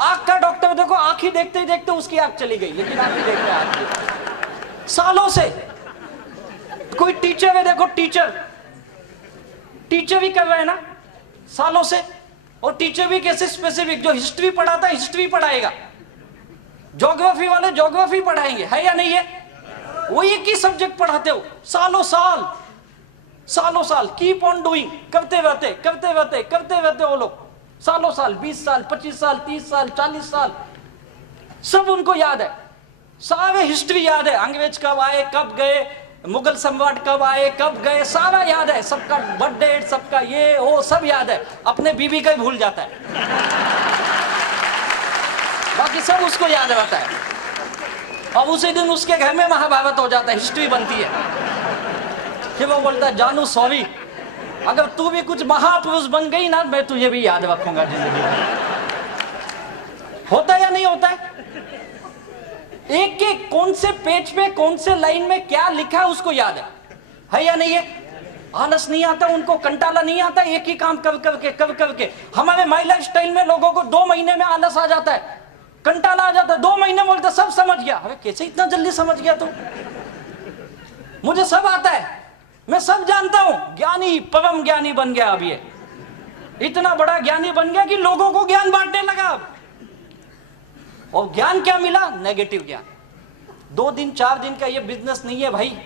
आंख का डॉक्टर देखो, आंख ही देखते ही देखते उसकी आंख चली गई, लेकिन आंख ही देखते हैं सालों से। कोई टीचर है, देखो टीचर भी कर रहे हैं ना सालों से। और टीचर भी कैसे स्पेसिफिक, जो हिस्ट्री पढ़ाता है हिस्ट्री पढ़ाएगा, ज्योग्राफी वाले ज्योग्राफी पढ़ाएंगे, है या नहीं है? वो एक ही सब्जेक्ट पढ़ाते हो सालों साल, कीप ऑन डूइंग, करते रहते वो लोग सालों साल, 20 साल 25 साल 30 साल 40 साल, सब उनको याद है, सारे हिस्ट्री याद है, अंग्रेज कब आए कब गए, मुगल सम्राट कब आए कब गए, सारा याद है, सबका बर्थडे, सबका ये वो सब याद है। अपने बीबी का ही भूल जाता है, बाकी सब उसको याद रहता है। और उसी दिन उसके घर में महाभारत हो जाता है, हिस्ट्री बनती है। फिर वो बोलता है जानू सॉरी, अगर तू भी कुछ महापुरुष बन गई ना, मैं तुझे भी याद रखूंगा जिंदगी में। होता है या नहीं होता है? एक एक कौन से पेज पे कौन से लाइन में क्या लिखा है उसको याद है या नहीं है? आलस नहीं आता उनको, कंटाला नहीं आता, एक ही काम कर करके। हमारे माई लाइफ स्टाइल में लोगों को 2 महीने में आलस आ जाता है, कंटाला आ जाता है, 2 महीने बोलते सब समझ गया। अरे कैसे इतना जल्दी समझ गया तू? मुझे सब आता है, मैं सब जानता हूं, ज्ञानी परम ज्ञानी बन गया। अब ये इतना बड़ा ज्ञानी बन गया कि लोगों को ज्ञान बांटने लगा। और ज्ञान क्या मिला? नेगेटिव ज्ञान। 2 दिन 4 दिन का ये बिजनेस नहीं है भाई।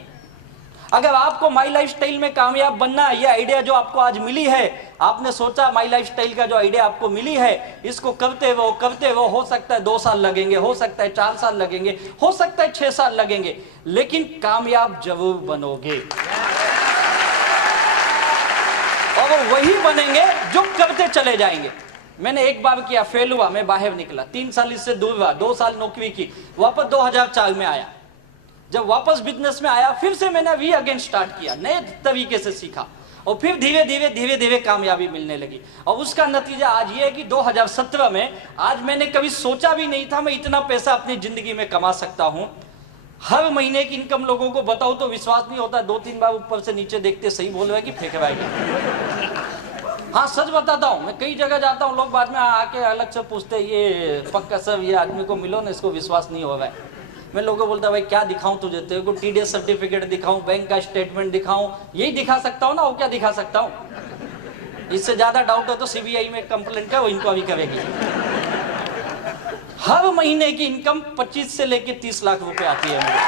अगर आपको माई लाइफ स्टाइल में कामयाब बनना, ये आइडिया जो आपको आज मिली है, आपने सोचा माई लाइफ स्टाइल का जो आइडिया आपको मिली है, इसको करते वो हो सकता है 2 साल लगेंगे, हो सकता है 4 साल लगेंगे, हो सकता है 6 साल लगेंगे, लेकिन कामयाब जरूर बनोगे। और वही बनेंगे जो करते चले जाएंगे। मैंने एक बार किया, फेल हुआ, मैं बाहर निकला, 3 साल इससे दूर रहा, 2 साल नौकरी की, वापस 2004 में आया। जब वापस बिजनेस में आया फिर से मैंने वी अगेन स्टार्ट किया, नए तरीके से सीखा और फिर धीरे धीरे कामयाबी मिलने लगी। और उसका नतीजा आज ये है कि 2017 में आज मैंने कभी सोचा भी नहीं था मैं इतना पैसा अपनी जिंदगी में कमा सकता हूं। हर महीने की इनकम लोगों को बताओ तो विश्वास नहीं होता, 2-3 बार ऊपर से नीचे देखते सही बोल रहा है कि फेंक रहा है। हाँ सच बताता हूँ, मैं कई जगह जाता हूँ, लोग बाद में आके अलग से पूछते ये पक्का सर ये आदमी को मिलो ना, इसको विश्वास नहीं हो रहा है। मैं लोगों को बोलता भाई क्या दिखाऊं तुझे, तेरे को टीडीएस सर्टिफिकेट दिखाऊं, बैंक का स्टेटमेंट दिखाऊं, यही दिखा सकता हूं ना, और क्या दिखा सकता हूं। इससे ज्यादा डाउट है तो सीबीआई में कंप्लेंट कर, वो इंक्वायरी करेगी। हर महीने की इनकम 25 से लेके 30 लाख रुपए आती है मेरे।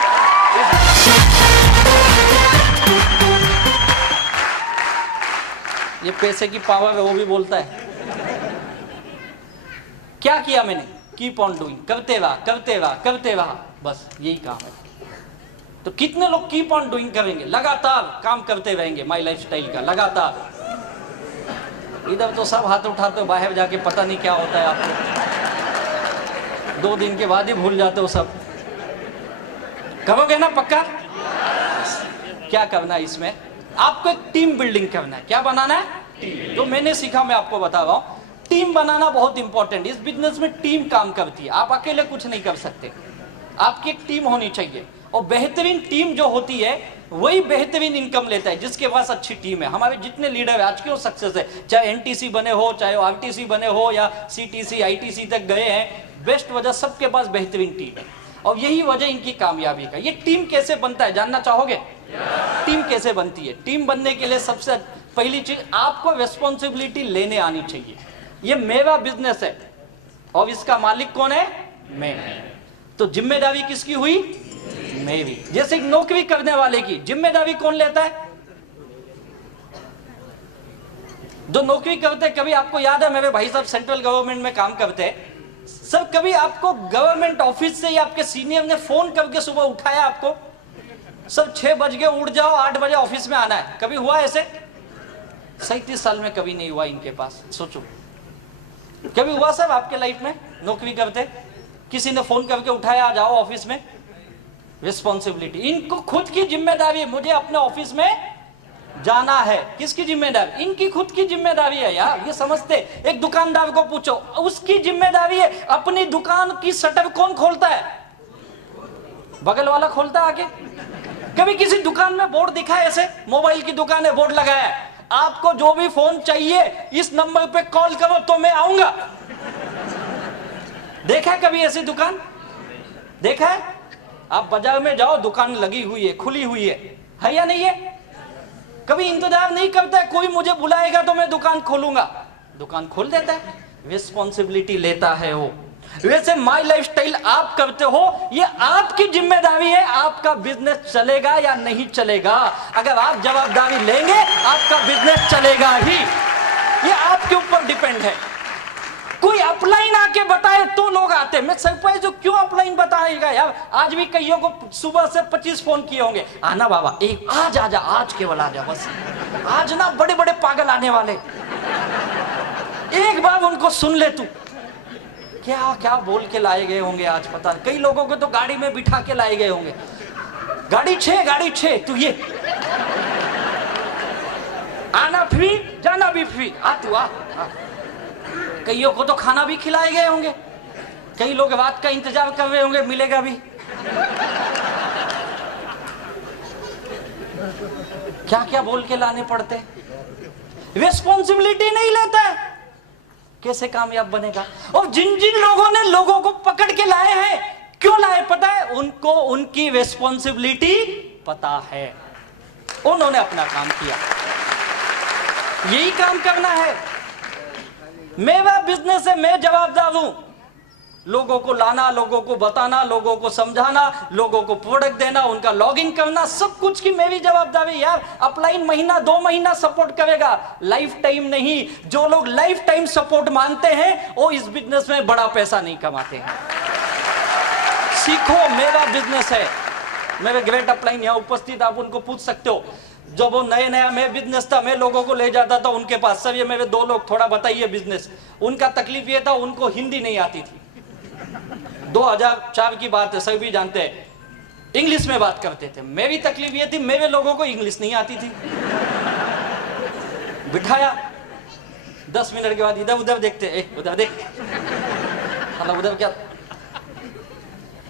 ये पैसे की पावर है, वो भी बोलता है। क्या किया मैंने, कीप ऑन डूइंग, करते रहा, बस यही काम है। तो कितने लोग कीप ऑन डूइंग करेंगे, लगातार काम करते रहेंगे माई लाइफ स्टाइल का, लगातार। इधर तो सब हाथ उठाते हो, बाहर जाके पता नहीं क्या होता है आपको, 2 दिन के बाद ही भूल जाते हो सब। करोगे ना पक्का? क्या करना है इसमें, आपको एक टीम बिल्डिंग करना है। क्या बनाना है? टीम। जो मैंने सीखा मैं आपको बता रहा हूं, टीम बनाना बहुत इंपॉर्टेंट। इस बिजनेस में टीम काम करती है, आप अकेले कुछ नहीं कर सकते, आपकी एक टीम होनी चाहिए। और बेहतरीन टीम जो होती है वही बेहतरीन इनकम लेता है, जिसके पास अच्छी टीम है। हमारे जितने लीडर आज क्यों सक्सेस है, चाहे एनटीसी बने हो, चाहे आरटीसी बने हो, या सीटीसी आईटीसी तक गए हैं, बेस्ट वजह सबके पास बेहतरीन टीम है। और यही वजह इनकी कामयाबी का। ये टीम कैसे बनता है जानना चाहोगे? टीम कैसे बनती है? टीम बनने के लिए सबसे पहली चीज, आपको रिस्पॉन्सिबिलिटी लेने आनी चाहिए। ये मेरा बिजनेस है और इसका मालिक कौन है? मैं। तो जिम्मेदारी किसकी हुई? मेरी। जैसे नौकरी करने वाले की जिम्मेदारी कौन लेता है? जो नौकरी करते, कभी आपको याद है मेरे भाई साहब सेंट्रल गवर्नमेंट में काम करते हैं, सब कभी आपको गवर्नमेंट ऑफिस से या आपके सीनियर ने फोन करके सुबह उठाया आपको, सब 6 बज गए उठ जाओ, 8 बजे ऑफिस में आना है? कभी हुआ ऐसे? 37 साल में कभी नहीं हुआ इनके पास। सोचो कभी हुआ सब आपके लाइफ में? नौकरी करते किसी ने फोन करके उठाया आ जाओ ऑफिस में? रिस्पॉन्सिबिलिटी, इनको खुद की जिम्मेदारी है, मुझे अपने ऑफिस में जाना है। किसकी जिम्मेदारी? इनकी खुद की जिम्मेदारी है यार, ये समझते। एक दुकानदार को पूछो, उसकी जिम्मेदारी है। अपनी दुकान की शटर कौन खोलता है? बगल वाला खोलता है आके। कभी किसी दुकान में बोर्ड दिखा है ऐसे, मोबाइल की दुकान है, बोर्ड लगाया है, आपको जो भी फोन चाहिए इस नंबर पे कॉल करो तो मैं आऊंगा? देखा है कभी ऐसी दुकान? देखा है? आप बाजार में जाओ, दुकान लगी हुई है, खुली हुई है या नहीं है? कभी इंतजार नहीं करता है कोई मुझे बुलाएगा तो मैं दुकान खोलूंगा, दुकान खोल देता है। रिस्पॉन्सिबिलिटी लेता है वो। वैसे माई लाइफ स्टाइल आप करते हो, ये आपकी जिम्मेदारी है, आपका बिजनेस चलेगा या नहीं चलेगा। अगर आप जवाबदारी लेंगे आपका बिजनेस चलेगा ही, ये आपके ऊपर डिपेंड है। कोई अपलाइन आके बताए तो लोग आते। मैं सरप्राइज हूं, क्यों अपलाइन बताएगा यार? आज भी कईयों को सुबह से 25 फोन किए होंगे, आना बाबा, एक आज आजा, आज केवल आजा, बस आज ना बड़े बड़े पागल आने वाले, एक बार उनको सुन ले तू। क्या क्या बोल के लाए गए होंगे आज, पता नहीं। कई लोगों को तो गाड़ी में बिठा के लाए गए होंगे, गाड़ी 6 तू ये आना फ्री, जाना भी फ्री, आ तू आ। कईयों को तो खाना भी खिलाए गए होंगे, कई लोग रात का इंतजार कर रहे होंगे, मिलेगा भी। क्या क्या बोल के लाने पड़ते, रिस्पॉन्सिबिलिटी नहीं लेता है, कैसे कामयाब बनेगा? और जिन जिन लोगों ने लोगों को पकड़ के लाए हैं, क्यों लाए पता है? उनको उनकी रिस्पॉन्सिबिलिटी पता है, उन्होंने अपना काम किया। यही काम करना है। मेरा बिजनेस है, मैं जवाबदार हूं। लोगों को लाना, लोगों को बताना, लोगों को समझाना, लोगों को प्रोडक्ट देना, उनका लॉगिंग करना, सब कुछ की मेरी जवाबदारी यार। अपलाइन महीना 2 महीना सपोर्ट करेगा, लाइफ टाइम नहीं। जो लोग लाइफ टाइम सपोर्ट मांगते हैं वो इस बिजनेस में बड़ा पैसा नहीं कमाते हैं। सीखो, मेरा बिजनेस है। मेरे ग्रेट अपलाइन यहाँ उपस्थित, आप उनको पूछ सकते हो। जब वो नया मैं बिजनेस था, मैं लोगों को ले जाता था उनके पास, सर ये मेरे 2 लोग, थोड़ा बताइए बिजनेस। उनका तकलीफ ये था, उनको हिंदी नहीं आती थी। 2004 की बात है, सभी जानते हैं। इंग्लिश में बात करते थे। मेरी तकलीफ ये थी, मेरे लोगों को इंग्लिश नहीं आती थी। बिठाया, 10 मिनट के बाद इधर उधर देखते, उधर देख, मतलब उधर क्या,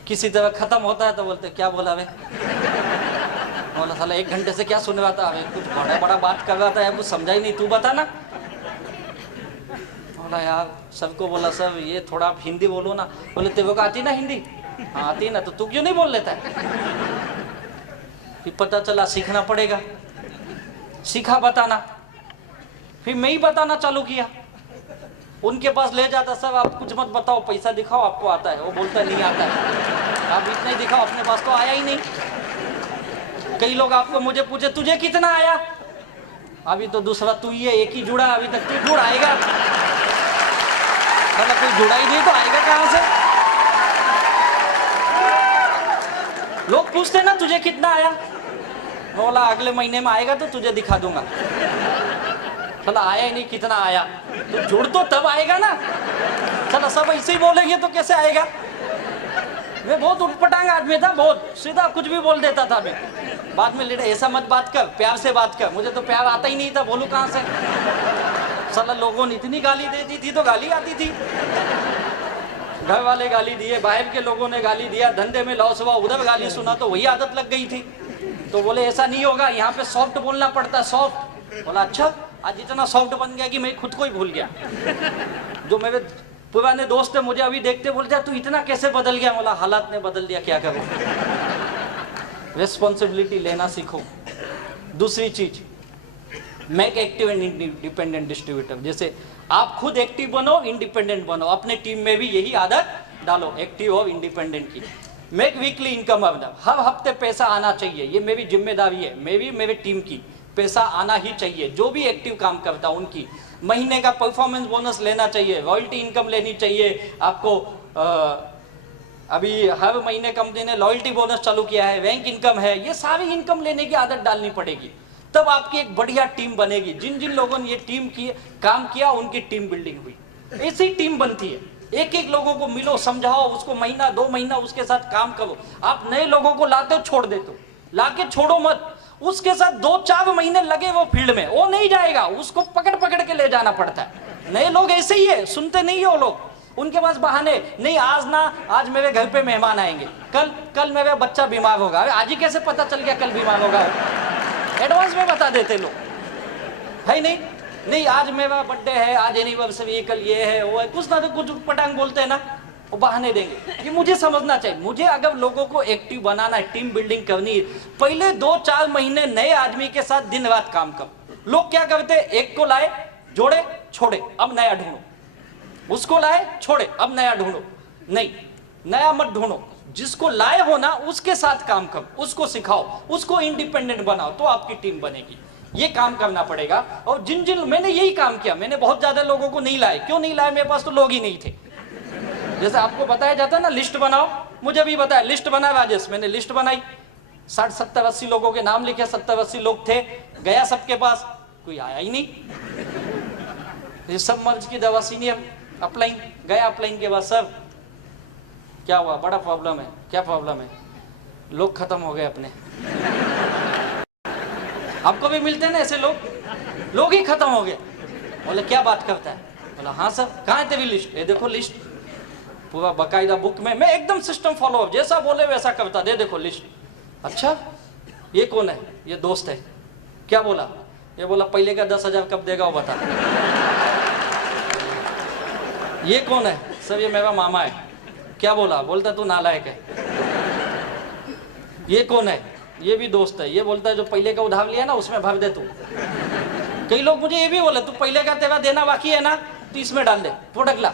किसी तरह खत्म होता है तो बोलते क्या बोला वे, बोला साला 1 घंटे से क्या सुन रहा था, कुछ बड़ा बड़ा बात कर रहा था यार, कुछ समझा ही नहीं, तू बता ना। बोला यार, सबको बोला सब ये थोड़ा आप हिंदी बोलो ना। बोले तेरे को आती ना हिंदी? हाँ आती ना, तो तू क्यों नहीं बोल लेता है? फिर पता चला सीखना पड़ेगा, सीखा बताना, फिर मैं ही बताना चालू किया। उनके पास ले जाता, सर आप कुछ मत बताओ, पैसा दिखाओ आपको आता है। वो बोलता नहीं आता है। आप इतना ही दिखाओ, अपने पास तो आया ही नहीं। कई लोग आपको मुझे पूछे तुझे कितना आया? अभी तो दूसरा तू ही है, एक ही जुड़ा, अभी तक तू जुड़ आएगा, मतलब कोई जुड़ा ही नहीं तो आएगा कहां से? लोग पूछते ना तुझे कितना आया, बोला अगले महीने में आएगा तो तुझे दिखा दूंगा। चला आया ही नहीं, कितना आया? तो जुड़ तो तब आएगा ना। चला सब ऐसे ही बोलेंगे तो कैसे आएगा? मैं बहुत उठपटांग आदमी था, बहुत सीधा कुछ भी बोल देता था। मैं बाद में लेटर ऐसा मत बात कर, प्यार से बात कर। मुझे तो प्यार आता ही नहीं था, बोलूं कहां से? साला लोगों ने इतनी गाली देती थी तो गाली आती थी, घर वाले गाली दिए, बाहर के लोगों ने गाली दिया, धंधे में लॉस हुआ, उधर गाली सुना तो वही आदत लग गई थी। तो बोले ऐसा नहीं होगा, यहाँ पे सॉफ्ट बोलना पड़ता है, सॉफ्ट। बोला अच्छा, आज इतना सॉफ्ट बन गया कि मैं खुद को ही भूल गया। जो मेरे पुराने दोस्त है मुझे अभी देखते बोलते तू इतना कैसे बदल गया? बोला हालात ने बदल दिया, क्या करूं। रिस्पॉन्सिबिलिटी लेना सीखो। दूसरी चीज, make active and independent distributor. जैसे आप खुद एक्टिव बनो, इंडिपेंडेंट बनो, अपने टीम में भी यही आदत डालो, एक्टिव और इंडिपेंडेंट की। मेक वीकली इनकम अर्नर, हर हफ्ते पैसा आना चाहिए, ये मेरी जिम्मेदारी है, मेरे टीम की। पैसा आना ही चाहिए, जो भी एक्टिव काम करता उनकी। महीने का परफॉर्मेंस बोनस लेना चाहिए, रॉयल्टी इनकम लेनी चाहिए आपको। अभी हर महीने कंपनी ने लॉयल्टी बोनस चालू किया है, रैंक इनकम है, ये सारी इनकम लेने की आदत डालनी पड़ेगी, तब आपकी एक बढ़िया टीम बनेगी। जिन जिन लोगों ने ये टीम की काम किया उनकी टीम बिल्डिंग हुई। ऐसी टीम बनती है, एक एक लोगों को मिलो, समझाओ उसको, महीना 2 महीना उसके साथ काम करो। आप नए लोगों को लाते हो, छोड़ देते हो, लाके छोड़ो मत, उसके साथ 2-4 महीने लगे वो फील्ड में, वो नहीं जाएगा, उसको पकड़ पकड़ के ले जाना पड़ता है। नए लोग ऐसे ही है, सुनते नहीं है वो लोग, उनके पास बहाने नहीं, आज मेरे घर पे मेहमान आएंगे, कल मेरा बच्चा बीमार होगा। आज ही कैसे पता चल गया कल बीमार होगा? एडवांस में बता देते लोग, है नहीं आज मेरा बर्थडे है, आज एनिवर्सरी, कल ये है वो है, कुछ ना तो कुछ पटांग बोलते हैं ना, वो बहाने देंगे। ये मुझे समझना चाहिए, मुझे अगर लोगों को एक्टिव बनाना है, टीम बिल्डिंग करनी है, पहले 2-4 महीने नए आदमी के साथ दिन रात काम कर। लोग क्या करते, एक को लाए, जोड़े, छोड़े, अब नया ढूंढो, उसको लाए, छोड़े, अब नया ढूंढो। नहीं, नया मत ढूंढो, जिसको लाए हो ना उसके साथ काम करो, उसको सिखाओ, उसको इंडिपेंडेंट बनाओ, तो आपकी टीम बनेगी। ये काम करना पड़ेगा। और जिन मैंने यही काम किया, मैंने बहुत ज्यादा लोगों को नहीं लाए। क्यों नहीं लाए? मेरे पास तो लोग ही नहीं थे। जैसे आपको बताया जाता है ना लिस्ट बनाओ, मुझे भी बताया लिस्ट बना राजेश, मैंने लिस्ट बनाई, 60, 70, 80 लोगों के नाम लिखे, 70, 80 लोग थे, गया सबके पास, कोई आया ही नहीं। ये सब मर्ज की दवा सीनियर अप्लाइन गया, अप्लाइन के बाद सर क्या हुआ? बड़ा प्रॉब्लम है। क्या प्रॉब्लम है? लोग खत्म हो गए अपने। आपको भी मिलते हैं ना ऐसे लोग ही खत्म हो गए। बोले क्या बात करता है? बोला हाँ सर। कहाँ है तेरी लिस्ट? ये देखो लिस्ट, पूरा बकायदा बुक में, मैं एकदम सिस्टम फॉलो अप, जैसा बोले वैसा करता, दे देखो लिस्ट। अच्छा ये कौन है? ये दोस्त है। क्या बोला? ये बोला पहले का 10,000 कब देगा वो बता। ये कौन है? सर ये मेरा मामा है। क्या बोला? बोलता तू नालायक है। ये कौन है? ये भी दोस्त है। ये बोलता है जो पहले का उधार लिया ना उसमें भर दे तू। कई लोग मुझे ये भी बोले तू पहले का तेरा देना बाकी है ना तो इसमें डाल दे, प्रोडक्ट ला।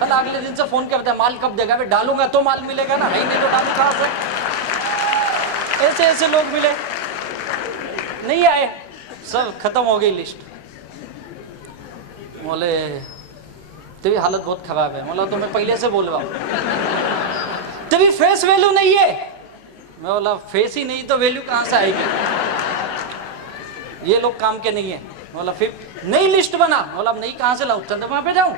कल अगले दिन से फोन करते हैं माल कब देगा? डालूंगा तो माल मिलेगा ना, नहीं तो डालू कहां से? ऐसे ऐसे लोग मिले, नहीं आए, सब खत्म हो गई लिस्ट। बोले तेरी हालत बहुत खराब है। बोला तो मैं पहले से बोल रहा हूँ, तेरी फेस वैल्यू नहीं है। मैं बोला फेस ही नहीं तो वैल्यू कहां से आएगी? ये लोग काम के नहीं है। बोला फिर नई लिस्ट बना। बोला अब नई कहां से लाऊं? चंद्रमा पे जाऊं?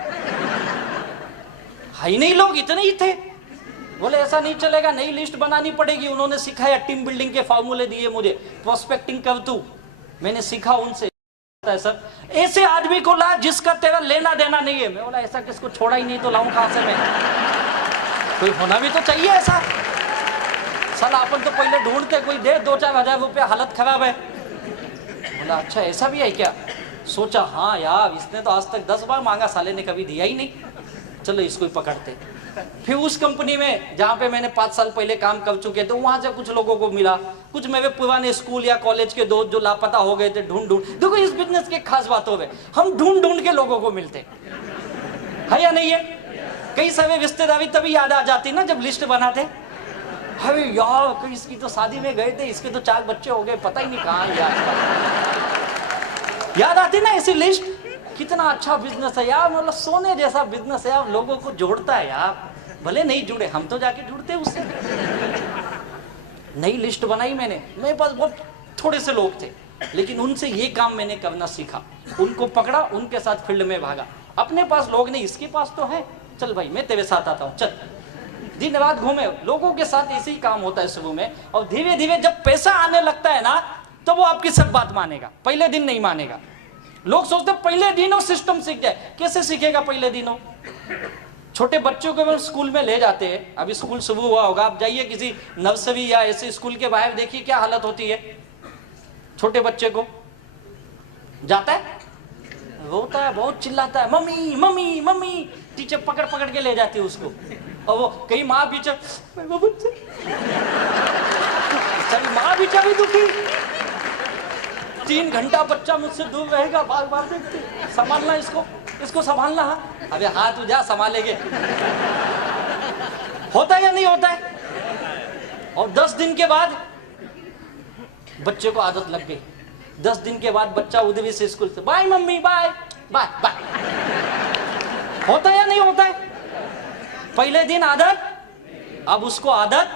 है ही नहीं लोग, इतने ही थे। बोले ऐसा नहीं चलेगा, नई लिस्ट बनानी पड़ेगी। उन्होंने सिखाया, टीम बिल्डिंग के फॉर्मूले दिए मुझे, प्रोस्पेक्टिंग कर तू, मैंने सीखा उनसे। सर ऐसे आदमी को ला जिसका तेरा लेना देना नहीं है। मैं बोला ऐसा किसको छोड़ा ही नहीं तो लाऊं कहां से मैं? कोई होना भी तो चाहिए ऐसा। साला अपन तो पहले ढूंढते कोई दे 2-4 हजार रुपया, हालत खराब है। बोला अच्छा ऐसा भी है क्या? सोचा हाँ यार, इसने तो आज तक 10 बार मांगा, साले ने कभी दिया ही नहीं, चलो इसको ही पकड़ते। फिर उस कंपनी में जहाँ पे मैंने 5 साल पहले काम कर चुके थे, वहां से कुछ लोगों को मिला, कुछ मेरे पुराने स्कूल या कॉलेज के दोस्त जो लापता हो गए थे, ढूंढ देखो इस बिजनेस के खास बात हो गए, हम ढूंढ के लोगों को मिलते है या नहीं है? कई सारे रिश्तेदारी तभी याद आ जाती ना जब लिस्ट बनाते। अरे यार इसकी तो शादी में गए थे, इसके तो 4 बच्चे हो गए, पता ही नहीं कहाँ याद आती ना ऐसी लिस्ट। कितना अच्छा बिजनेस है यार, मतलब सोने जैसा बिजनेस है यार, लोगों को जोड़ता है यार। भले नहीं जुड़े, हम तो जाके जुड़ते उससे। नई लिस्ट बनाई मैंने, मेरे पास बहुत थोड़े से लोग थे, लेकिन उनसे ये काम मैंने करना सीखा, उनको पकड़ा, उनके साथ फील्ड में भागा। अपने पास लोग नहीं, इसके पास तो है, चल भाई मैं तेरे साथ आता हूँ, चल। दिन रात घूमे, लोगों के साथ ऐसे ही काम होता है शुरू में, और धीरे धीरे जब पैसा आने लगता है ना, तो वो आपकी सब बात मानेगा, पहले दिन नहीं मानेगा। लोग सोचते पहले दिनों सिस्टम सीख जाए, कैसे सीखेगा पहले दिनों? छोटे बच्चों को स्कूल में ले जाते हैं, अभी स्कूल शुरू हुआ होगा, आप जाइए किसी नर्सरी या ऐसे स्कूल के बाहर, देखिए क्या हालत होती है। छोटे बच्चे को जाता है, रोता है, बहुत चिल्लाता है, मम्मी मम्मी मम्मी, टीचर पकड़ पकड़ के ले जाती है उसको, और वो कई माँ पीछे, माँ पीछे भी दुखी, 3 घंटा बच्चा मुझसे दूर रहेगा, बार बार देखते, संभालना इसको संभालना। अबे हाँ तू जा संभालेगे। होता है या नहीं होता है? और 10 दिन के बाद बच्चे को आदत लग गई। 10 दिन के बाद बच्चा उधर से स्कूल से, bye mummy bye bye bye. होता है या नहीं होता है? पहले दिन आदत, अब उसको आदत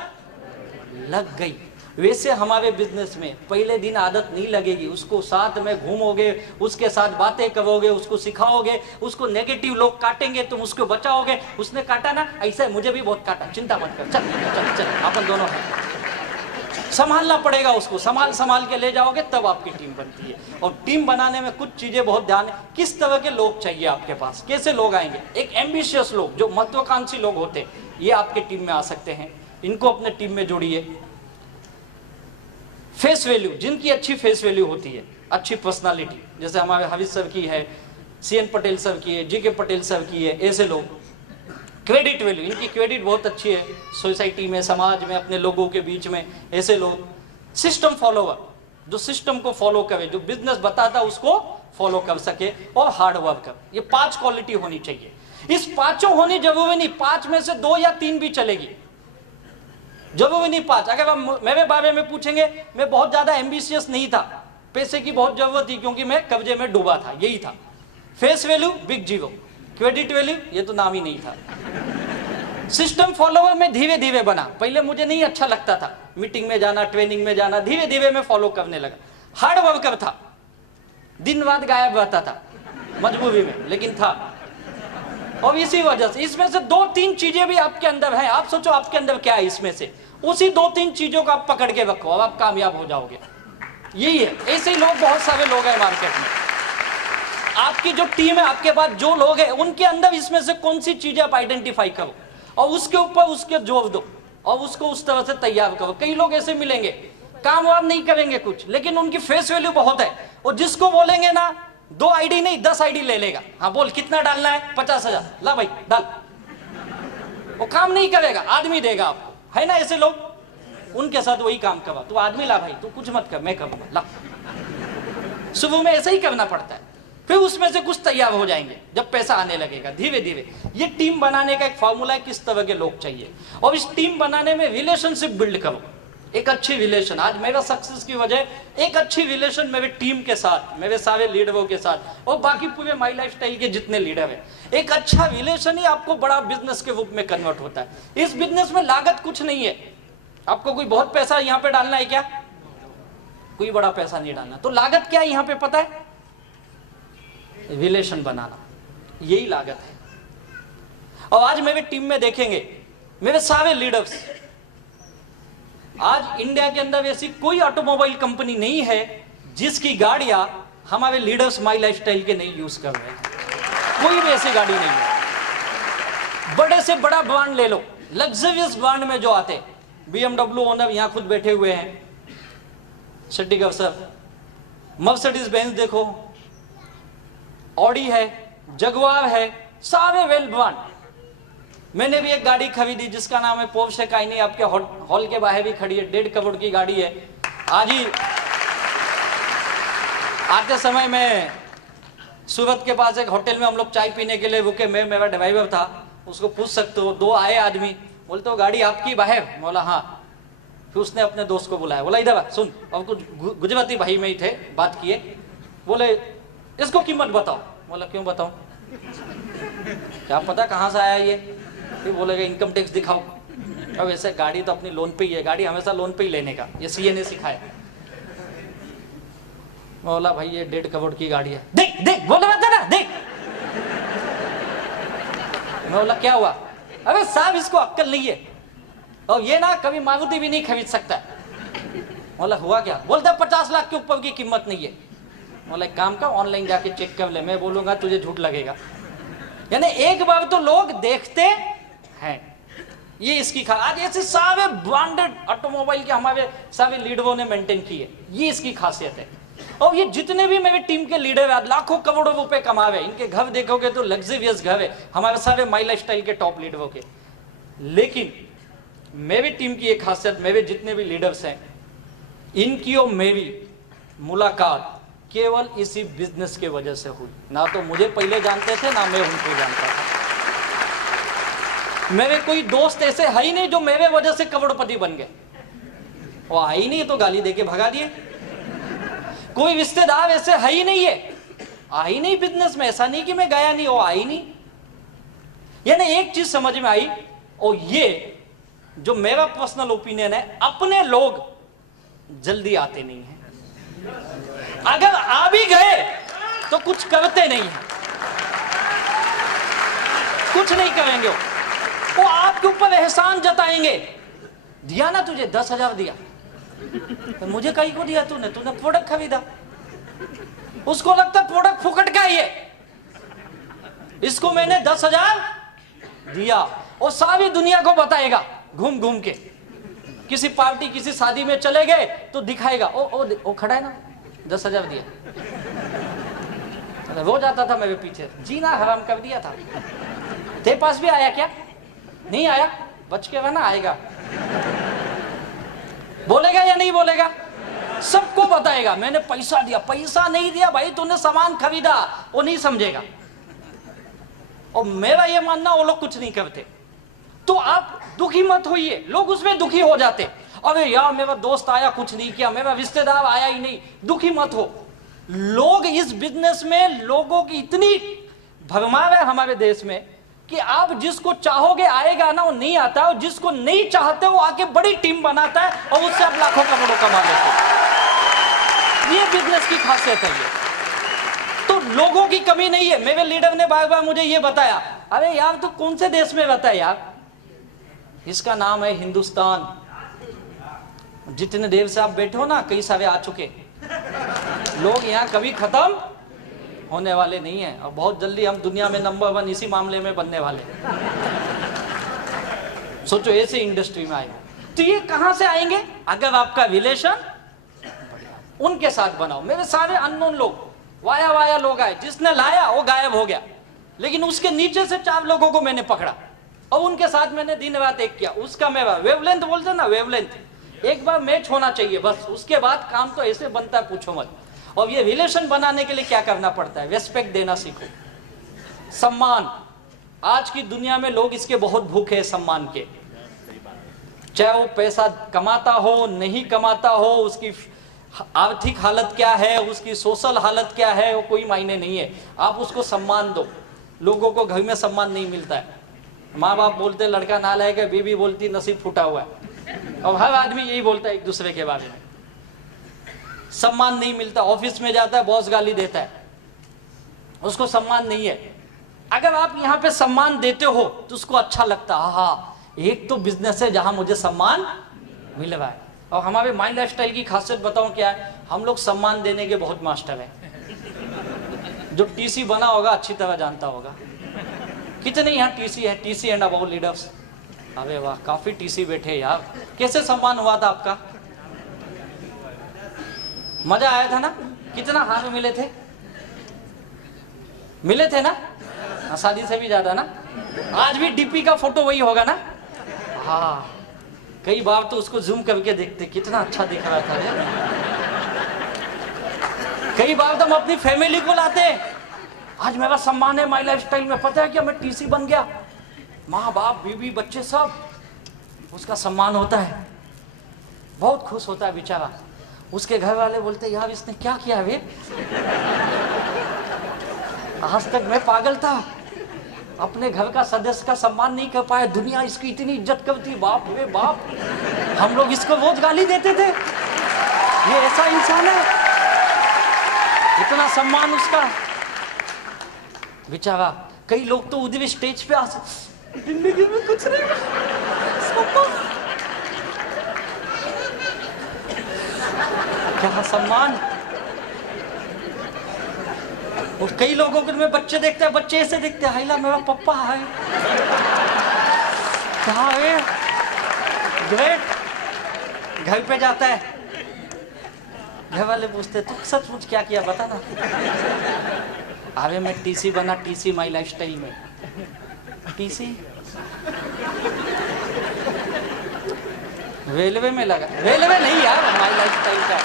लग गई। वैसे हमारे बिजनेस में पहले दिन आदत नहीं लगेगी, उसको साथ में घूमोगे, उसके साथ बातें करोगे, उसको सिखाओगे, उसको नेगेटिव लोग काटेंगे, तुम उसको बचाओगे। उसने काटा ना, ऐसे मुझे भी बहुत काटा, चिंता मत कर, चल चल चल, अपन दोनों हैं। संभालना पड़ेगा उसको, संभाल के ले जाओगे तब आपकी टीम बनती है। और टीम बनाने में कुछ चीजें बहुत ध्यान है, किस तरह के लोग चाहिए आपके पास, कैसे लोग आएंगे। एक एम्बिशियस लोग, जो महत्वाकांक्षी लोग होते हैं, ये आपके टीम में आ सकते हैं, इनको अपने टीम में जोड़िए। फेस वैल्यू, जिनकी अच्छी फेस वैल्यू होती है, अच्छी पर्सनालिटी, जैसे हमारे हाविज सर की है, CN पटेल सर की है, GK पटेल सर की है, ऐसे लोग। क्रेडिट वैल्यू, इनकी क्रेडिट बहुत अच्छी है सोसाइटी में, समाज में, अपने लोगों के बीच में, ऐसे लोग। सिस्टम फॉलोवर, जो सिस्टम को फॉलो करे, जो बिजनेस बताता उसको फॉलो कर सके, और हार्ड वर्कर। ये 5 क्वालिटी होनी चाहिए। इस 5 होनी जरूरी नहीं, 5 में से 2 या 3 भी चलेगी, जरूरी नहीं 5। अगर आप मेरे बारे में पूछेंगे, मैं बहुत ज्यादा एम्बिशियस नहीं था, पैसे की बहुत जरूरत थी क्योंकि मैं कर्जे में डूबा था, यही था। Face value big zero, credit value ये तो नाम ही नहीं था। सिस्टम फॉलोवर में धीरे धीरे बना, पहले मुझे नहीं अच्छा लगता था, मीटिंग में जाना, ट्रेनिंग में जाना, धीरे धीरे मैं फॉलो करने लगा। हार्ड वर्कर था, दिन रात गायब रहता था मजबूरी में, लेकिन था। और इसी वजह से इसमें से 2-3 चीजें भी आपके अंदर हैं। आप सोचो आपके अंदर क्या है, इसमें से उसी 2-3 चीजों को आप पकड़ के रखो, अब आप कामयाब हो जाओगे। यही है, ऐसे ही लोग, बहुत सारे लोग हैं मार्केट में। आपकी जो टीम है, आपके पास जो लोग हैं, उनके अंदर इसमें से कौन सी चीजें आप आइडेंटिफाई करो, और उसके ऊपर उसके जोर दो, और उसको उस तरह से तैयार करो। कई लोग ऐसे मिलेंगे, काम वाम नहीं करेंगे कुछ, लेकिन उनकी फेस वैल्यू बहुत है, और जिसको बोलेंगे ना 2 आईडी नहीं 10 आईडी ले लेगा। हाँ बोल कितना डालना है, 50,000, ला भाई डाल। वो काम नहीं करेगा, आदमी देगा आपको, है ना ऐसे लोग। उनके साथ वही काम करवा, तू आदमी ला भाई, तू कुछ मत कर, मैं करूंगा, ला। सुबह में ऐसे ही करना पड़ता है, फिर उसमें से कुछ तैयार हो जाएंगे जब पैसा आने लगेगा धीरे धीरे। ये टीम बनाने का एक फॉर्मूला है, किस तरह के लोग चाहिए। और इस टीम बनाने में रिलेशनशिप बिल्ड करो, एक अच्छी रिलेशन। आज मेरा सक्सेस की वजह एक अच्छी रिलेशन मेरे टीम के साथ, मेरे सारे लीडरों के साथ, और बाकी पूरे माई लाइफस्टाइल के जितने लीडर हैं। एक अच्छा रिलेशन ही आपको बड़ा बिजनेस के रूप में कन्वर्ट होता है। इस बिजनेस में लागत कुछ नहीं है, आपको कोई बहुत पैसा यहाँ पे डालना है क्या, कोई बड़ा पैसा नहीं डालना। तो लागत क्या है यहाँ पे पता है, रिलेशन बनाना, यही लागत है। और आज मेरे टीम में देखेंगे, मेरे सारे लीडर्स, आज इंडिया के अंदर ऐसी कोई ऑटोमोबाइल कंपनी नहीं है जिसकी गाड़ियां हमारे लीडर्स माई लाइफस्टाइल के नहीं यूज कर रहे हैं। कोई भी ऐसी गाड़ी नहीं है। बड़े से बड़ा ब्रांड ले लो, लग्जरियस ब्रांड में जो आते, BMW ओनर यहां खुद बैठे हुए हैं, शेट्टी सर, मर्सिडीज बेंज देखो, ऑडी है, जगुआर है, सारे वेल ब्रांड। मैंने भी एक गाड़ी खरीदी जिसका नाम है पोर्शे कायनी, आपके हॉल के बाहर भी खड़ी है, 1.5 करोड़ की गाड़ी है। आज ही आते समय में सूरत के पास एक होटल में हम लोग चाय पीने के लिए रुके, मैं, मेरा ड्राइवर था, उसको पूछ सकते हो, 2 आए आदमी, बोलते हो गाड़ी आपकी बाहर? बोला हाँ। फिर उसने अपने दोस्त को बुलाया, बोला इधर सुन, और कुछ गुजराती भाई में ही थे, बात किए, बोले इसको कीमत बताओ। बोला क्यों बताऊं, क्या पता कहां से आया ये। फिर बोलेगा इनकम टैक्स दिखाओ। अब ऐसे गाड़ी तो अपनी लोन पे ही है, गाड़ी हमेशा लोन पे ही लेने का, ये सीए ने सिखाया। बोला भाई ये 1.5 करोड़ की गाड़ी है। देख देख, बोले बता ना, देख। मैं बोला क्या हुआ? अबे साहब इसको अक्ल नहीं है, और ये ना कभी मारुति भी नहीं खरीद सकता। बोला हुआ क्या? बोलता 50 लाख के ऊपर की कीमत नहीं है। बोला एक काम कर, ऑनलाइन जाके चेक कर ले, मैं बोलूंगा तुझे झूठ लगेगा। यानी एक बार तो लोग देखते हैं, ये इसकी आज ऐसे सारे ब्रांडेड ऑटोमोबाइल के हमारे सारे लीडरों ने मेंटेन की है, ये इसकी खासियत है। और ये जितने भी मेरे टीम के लीडर हैं, लाखों करोड़ों रुपए कमा रहे हैं, इनके घर देखोगे तो लग्जरियस घर है, हमारे सारे माई लाइफस्टाइल के टॉप लीडरों के। लेकिन मेरी टीम की एक खासियत, मेरे जितने भी लीडर्स हैं, इनकी और मेरी मुलाकात केवल इसी बिजनेस के वजह से हुई। ना तो मुझे पहले जानते थे, ना मैं उनको जानता था। मेरे कोई दोस्त ऐसे है ही नहीं जो मेरे वजह से करोड़पति बन गए, वो है ही नहीं तो गाली देके भगा दिए। कोई रिश्तेदार ऐसे है ही नहीं है, आ ही नहीं बिजनेस में, ऐसा नहीं कि मैं गया नहीं, वो आ ही नहीं। यानी एक चीज समझ में आई, और ये जो मेरा पर्सनल ओपिनियन है, अपने लोग जल्दी आते नहीं हैं, अगर आ भी गए तो कुछ करते नहीं है, कुछ नहीं करेंगे। वो आपके ऊपर एहसान जताएंगे, दिया ना तुझे 10,000 दिया, तो मुझे कहीं को दिया तूने प्रोडक्ट खरीदा। उसको लगता प्रोडक्ट फुकट का ही है, इसको मैंने 10,000 दिया, और सारी दुनिया को बताएगा घूम घूम के। किसी पार्टी किसी शादी में चले गए तो दिखाएगा, ओ खड़ा है ना, 10,000 दिया। वो जाता था मेरे पीछे, जीना हराम कर दिया था। तेरे पास भी आया क्या? नहीं आया, बच के रहना, आएगा। बोलेगा या नहीं बोलेगा? सबको बताएगा मैंने पैसा दिया। पैसा नहीं दिया भाई, तूने सामान खरीदा, वो नहीं समझेगा। और मेरा ये मानना, वो लोग कुछ नहीं करते। तो आप दुखी मत होइए, लोग उसमें दुखी हो जाते, अरे यार मेरा दोस्त आया कुछ नहीं किया, मेरा रिश्तेदार आया ही नहीं। दुखी मत हो, लोग इस बिजनेस में, लोगों की इतनी भरमार है हमारे देश में कि आप जिसको चाहोगे आएगा ना, वो नहीं आता, और जिसको नहीं चाहते वो आके बड़ी टीम बनाता है, और उससे आप लाखों करोड़ों कमा लेते हैं। ये बिजनेस की खासियत है। ये तो लोगों की कमी नहीं है। मेरे लीडर ने बार बार मुझे ये बताया, अरे यार तू कौन से देश में रहता है यार? इसका नाम है हिंदुस्तान। जितने देर से आप बैठे हो ना, कई सारे आ चुके लोग यहाँ, कभी खत्म होने वाले नहीं है, और बहुत जल्दी हम दुनिया में नंबर 1 इसी मामले में बनने वाले। सोचो ऐसे इंडस्ट्री में आए, तो ये कहां से आएंगे? अगर आपका रिलेशन उनके साथ बनाओ। मेरे सारे अननोन लोग, वाया लोग आए, जिसने लाया वो गायब हो गया, लेकिन उसके नीचे से 4 लोगों को मैंने पकड़ा, और उनके साथ मैंने दिन रात एक किया। उसका मेरा वेवलेंथ बोलते ना, वेवलेंथ एक बार मैच होना चाहिए बस, उसके बाद काम तो ऐसे बनता है पूछो मत। और ये रिलेशन बनाने के लिए क्या करना पड़ता है? रेस्पेक्ट देना सीखो, सम्मान। आज की दुनिया में लोग इसके बहुत भूखे हैं, सम्मान के। चाहे वो पैसा कमाता हो नहीं कमाता हो, उसकी आर्थिक हालत क्या है, उसकी सोशल हालत क्या है, वो कोई मायने नहीं है। आप उसको सम्मान दो। लोगों को घर में सम्मान नहीं मिलता है। माँ बाप बोलते लड़का नालायक है, बीवी बोलती नसीब फूटा हुआ है, और हर आदमी यही बोलता है एक दूसरे के बारे में। सम्मान नहीं मिलता। ऑफिस में जाता है, बॉस गाली देता है, उसको सम्मान नहीं है। अगर आप यहाँ पे सम्मान देते हो तो उसको अच्छा लगता है, हाँ एक तो बिजनेस है जहां मुझे सम्मान मिल रहा है। और हमारे माई लाइफस्टाइल की खासियत बताऊं क्या है, हम लोग सम्मान देने के बहुत मास्टर हैं। जो टीसी बना होगा अच्छी तरह जानता होगा। कितने यहाँ टीसी है, टीसी एंड अबाउट लीडर्स? अरे वाह, काफी टीसी बैठे यार। कैसे सम्मान हुआ था आपका? मजा आया था ना? कितना हार मिले थे? मिले थे ना? शादी से भी ज्यादा ना? आज भी डीपी का फोटो वही होगा ना? हाँ, कई बार तो उसको जूम करके देखते, कितना अच्छा दिख रहा था यार। कई बार तो हम अपनी फैमिली को लाते, आज मेरा सम्मान है माई लाइफस्टाइल में, पता है क्या, मैं टीसी बन गया। माँ बाप बीवी बच्चे सब, उसका सम्मान होता है, बहुत खुश होता है बेचारा। उसके घर वाले बोलते यार इसने क्या किया वे, आज तक मैं पागल था, अपने घर का सदस्य का सम्मान नहीं कर पाया, दुनिया इसकी इतनी इज्जत करती, बाप रे बाप, हम लोग इसको रोज गाली देते थे, ये ऐसा इंसान है, इतना सम्मान उसका बेचारा। कई लोग तो उधर स्टेज पे आ, जिंदगी में कुछ नहीं, क्या सम्मान। और कई लोगों को में बच्चे देखते हैं, बच्चे ऐसे दिखते हैं, हाइला मेरा पप्पा है, क्या है, ग्रेट। घर पे जाता है, घर वाले पूछते तू सचमुच क्या किया बता ना। अरे मैं टीसी बना, टीसी माई लाइफस्टाइल में। टीसी रेलवे में लगा, रेलवे नहीं यार, माई लाइफस्टाइल का,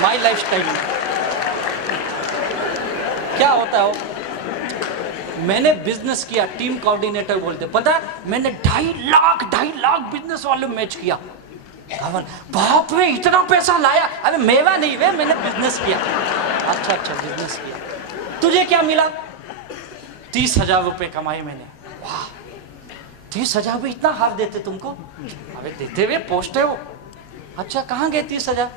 माई लाइफस्टाइल में क्या होता है। मैंने बिजनेस किया, टीम कोऑर्डिनेटर बोलते, पता मैंने 2.5 लाख बिजनेस वाले मैच किया। बाप रे इतना पैसा लाया, अरे मेवा नहीं वे, मैंने बिजनेस किया। अच्छा बिजनेस किया, तुझे क्या मिला? 30,000 रुपए कमाए मैंने। वाह, 30,000 भी इतना हार देते तुमको? अबे देते हुए पोस्ट है वो। अच्छा कहाँ गए 30,000?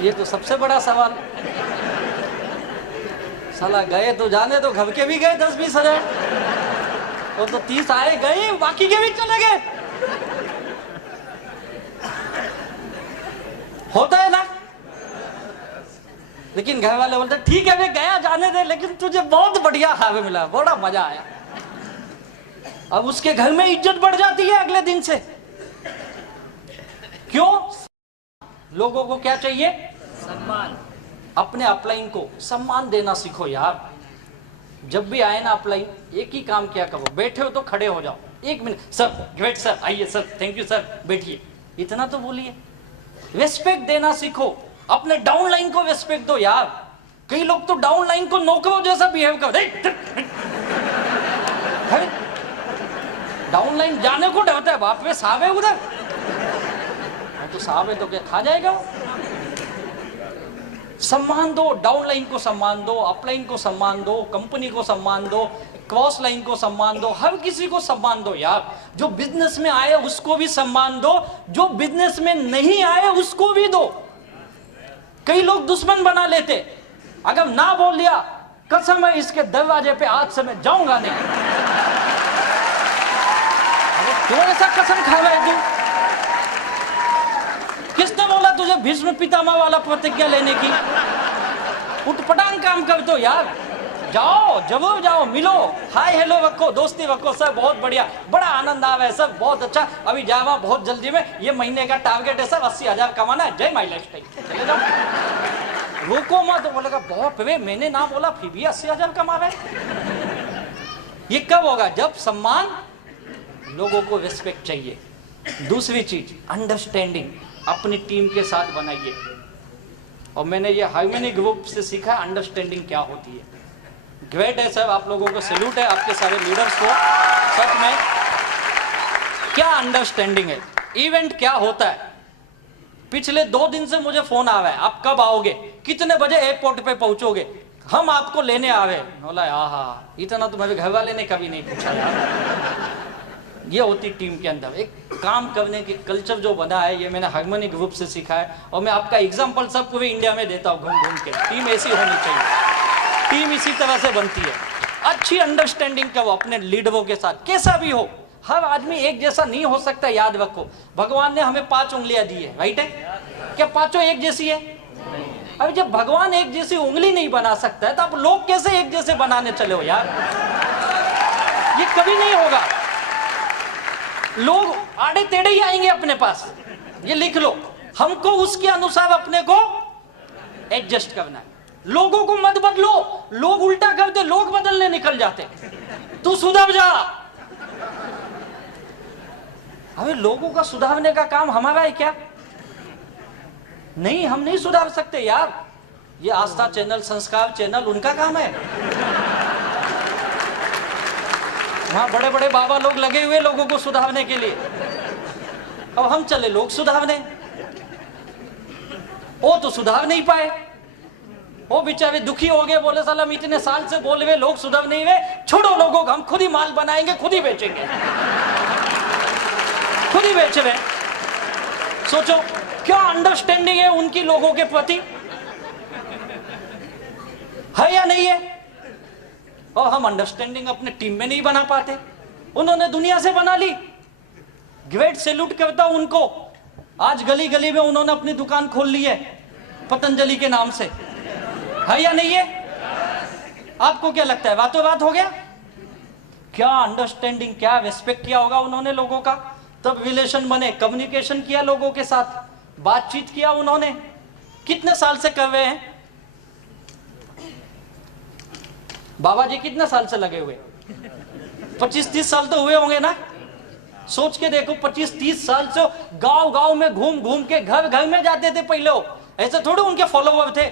ये तो सबसे बड़ा सवाल। साला गए तो जाने दो, घर के भी गए 10-20 हजार, वो तो 30 आए गए, बाकी के भी चले गए। होता है ना? लेकिन घर वाले बोलते ठीक है वे गया जाने दे, लेकिन तुझे बहुत बढ़िया खावे मिला, बड़ा मजा आया। अब उसके घर में इज्जत बढ़ जाती है अगले दिन से। क्यों? लोगों को क्या चाहिए? सम्मान। अपने अपलाइन को सम्मान देना सीखो यार। जब भी आए ना अपलाइन, एक ही काम क्या करो, बैठे हो तो खड़े हो जाओ, 1 मिनट सर, ग्रेट सर, आइए सर, थैंक यू सर, बैठिए, इतना तो बोलिए। रेस्पेक्ट देना सीखो, अपने डाउन लाइन को रेस्पेक्ट दो यार। कई लोग तो डाउन लाइन को नौकरों जैसा बिहेव करते, डाउन लाइन जाने को डरता है, बाप रे साहब है उधर, तो साहब है तो क्या खा जाएगा। सम्मान दो, डाउन लाइन को सम्मान दो, अपलाइन को सम्मान दो, कंपनी को सम्मान दो, क्रॉस लाइन को सम्मान दो, हर किसी को सम्मान दो यार। जो बिजनेस में आए उसको भी सम्मान दो, जो बिजनेस में नहीं आए उसको भी दो। कई लोग दुश्मन बना लेते, अगर ना बोल दिया कसम है इसके दरवाजे पे आज से मैं जाऊंगा नहीं। अरे क्यों ऐसा कसम खा रहा है तू? किसने बोला तुझे भीष्म पितामह वाला प्रतिज्ञा लेने की? उठपटांग काम कर दो यार, जाओ जरूर जाओ, मिलो, हाय हेलो रखो, दोस्ती रखो, सर बहुत बढ़िया, बड़ा आनंद आ रहा है सर, बहुत अच्छा, अभी जावा बहुत जल्दी में, ये महीने का टारगेट है सर 80,000 कमाना है, जय माई लाइफस्टाइल, चले जाओ। रुको मत, तो बोलेगा बहुत वे मैंने ना बोला फिर भी 80,000 कमा रहे। ये कब होगा? जब सम्मान, लोगों को रिस्पेक्ट चाहिए। दूसरी चीज अंडरस्टैंडिंग अपनी टीम के साथ बनाइए, और मैंने ये हार्मनी ग्रुप से सीखा अंडरस्टैंडिंग क्या होती है। ग्रेट है सर, आप लोगों को सैल्यूट है, आपके सारे लीडर्स को। सच में क्या अंडरस्टैंडिंग है। इवेंट क्या होता है, पिछले 2 दिन से मुझे फोन आ रहा है, आप कब आओगे, कितने बजे एयरपोर्ट पे पहुंचोगे, हम आपको लेने आ रहे। बोला आहा, इतना तो मेरे घर वाले ने कभी नहीं पूछा यार। ये होती टीम के अंदर एक काम करने की कल्चर जो बना है, ये मैंने हार्मनी ग्रुप से सीखा है, और मैं आपका एग्जांपल सब पूरे इंडिया में देता हूँ घूम घूम के। टीम ऐसी होनी चाहिए, टीम इसी तरह से बनती है। अच्छी अंडरस्टैंडिंग करो अपने लीडरों के साथ, कैसा भी हो। हर आदमी एक जैसा नहीं हो सकता, याद रखो। भगवान ने हमें 5 उंगलियां दी है, राइट है? क्या पांचों एक जैसी है? अभी जब भगवान एक जैसी उंगली नहीं बना सकता है तो आप लोग कैसे एक जैसे बनाने चले हो यार? ये कभी नहीं होगा। लोग आड़े टेढ़े ही आएंगे अपने पास, ये लिख लो। हमको उसके अनुसार अपने को एडजस्ट करना है। लोगों को मत बदलो, लोग उल्टा करते, लोग बदलने निकल जाते। तू सुधर जा। अबे लोगों का सुधारने का काम हमारा है क्या? नहीं, हम नहीं सुधार सकते यार। ये आस्था चैनल, संस्कार चैनल, उनका काम है। वहां बड़े बड़े बाबा लोग लगे हुए लोगों को सुधारने के लिए। अब हम चले लोग सुधारने, वो तो सुधार नहीं पाए। वो बेचारे दुखी हो गए, बोले साला हम इतने साल से बोल रहे लोग सुधर नहीं हुए, छोड़ो लोगों को, हम खुद ही माल बनाएंगे, खुद ही बेचेंगे, खुद ही बेच रहे। सोचो क्या अंडरस्टैंडिंग है उनकी लोगों के प्रति, है या नहीं है? और हम अंडरस्टैंडिंग अपने टीम में नहीं बना पाते, उन्होंने दुनिया से बना ली। ग्रेट सैल्यूट करता हूं उनको। आज गली गली में उन्होंने अपनी दुकान खोल ली है पतंजलि के नाम से, है या नहीं है? आपको क्या लगता है बातों बात हो गया? क्या अंडरस्टैंडिंग, क्या रिस्पेक्ट किया होगा उन्होंने लोगों का, तब रिलेशन बने, कम्युनिकेशन किया लोगों के साथ, बातचीत किया उन्होंने। कितने साल से कर रहे हैं बाबा जी? कितने साल से लगे हुए? 25-30 साल तो हुए होंगे ना। सोच के देखो, 25-30 साल से गांव गांव में घूम घूम के, घर घर में जाते थे पहले। ऐसे थोड़े उनके फॉलोवर थे,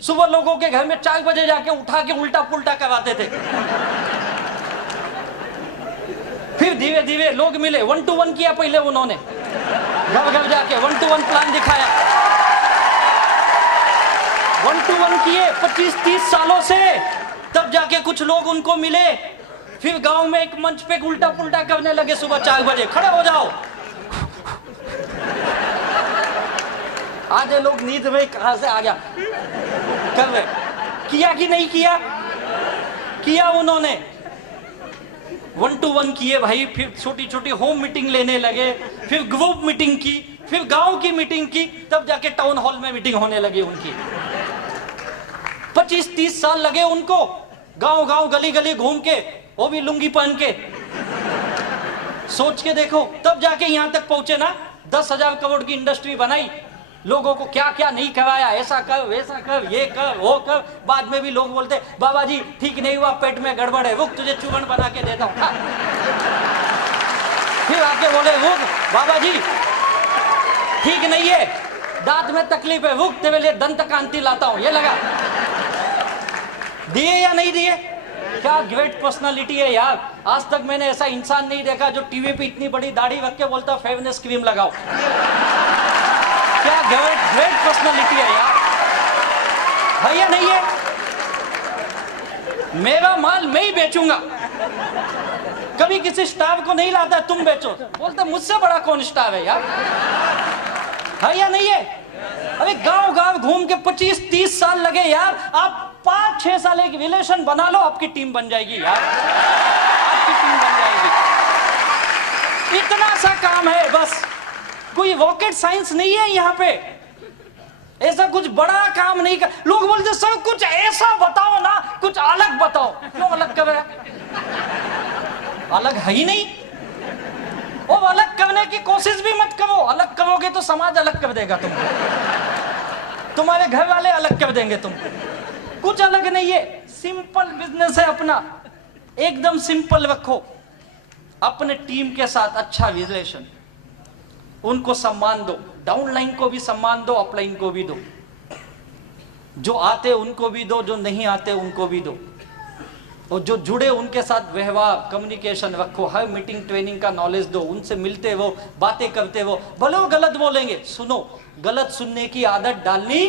सुबह लोगों के घर में 4 बजे जाके उठा के उल्टा पुल्टा करवाते थे। फिर धीरे धीरे लोग मिले, 1 to 1 किया पहले उन्होंने, घर घर जाके 1 to 1 प्लान दिखाया। 1 to 1 किए 25-30 सालों से, तब जाके कुछ लोग उनको मिले। फिर गांव में एक मंच पे उल्टा पुल्टा करने लगे, सुबह 4 बजे खड़े हो जाओ। आधे लोग नींद में कहां से आ गया कर रहे। किया कि नहीं किया? किया उन्होंने। 1 to 1 किए भाई। फिर छोटी छोटी होम मीटिंग लेने लगे, फिर ग्रुप मीटिंग की, फिर गांव की मीटिंग की, तब जाके टाउन हॉल में मीटिंग होने लगी उनकी। 25-30 साल लगे उनको, गांव गांव गली गली घूम के, वो भी लुंगी पहन के। सोच के देखो, तब जाके यहां तक पहुंचे ना। 10,000 करोड़ की इंडस्ट्री बनाई, लोगों को क्या क्या नहीं करवाया, ऐसा कर वैसा कर, ये कर वो कर। बाद में भी लोग बोलते बाबा जी ठीक नहीं हुआ, पेट में गड़बड़ है, रुक तुझे चूर्ण बना के देता हूं। फिर आके बोले रुक बाबा जी ठीक नहीं है, दांत में तकलीफ है, रुक तेरे लिए दंत कांति लाता हूं, ये लगा। दिए या नहीं दिए? क्या ग्रेट पर्सनालिटी है यार। आज तक मैंने ऐसा इंसान नहीं देखा जो टीवी पे इतनी बड़ी दाढ़ी रख के बोलता फेयरनेस क्रीम लगाओ। क्या ग्रेट पर्सनालिटी है यार, है या नहीं है? मेरा माल मैं ही बेचूंगा, कभी किसी स्टार को नहीं लाता तुम बेचो। बोलते मुझसे बड़ा कौन स्टार है यार, है या नहीं है? अरे गांव गांव घूम के 25-30 साल लगे यार। आप 5-6 साल एक रिलेशन बना लो, आपकी टीम बन जाएगी यार, आपकी टीम बन जाएगी। इतना सा काम है बस, कोई रॉकेट साइंस नहीं है यहाँ पे, ऐसा कुछ बड़ा काम नहीं कर। लोग बोलते सर कुछ ऐसा बताओ ना, कुछ अलग बताओ। क्यों अलग कर रहे? अलग है ही नहीं। वो अलग करने की कोशिश भी मत करो, अलग करोगे तो समाज अलग कर देगा तुमको, तुम्हारे घर वाले अलग कर देंगे तुमको। कुछ अलग नहीं है, सिंपल बिजनेस है अपना, एकदम सिंपल रखो। अपने टीम के साथ अच्छा रिलेशन, उनको सम्मान दो, डाउनलाइन को भी सम्मान दो, अपलाइन को भी दो। जो आते उनको भी दो, जो नहीं आते उनको भी दो। और जो जुड़े उनके साथ व्यवहार कम्युनिकेशन रखो। हर मीटिंग ट्रेनिंग का नॉलेज दो, उनसे मिलते वो, बातें करते वो। भले वो गलत बोलेंगे, सुनो, गलत सुनने की आदत डालनी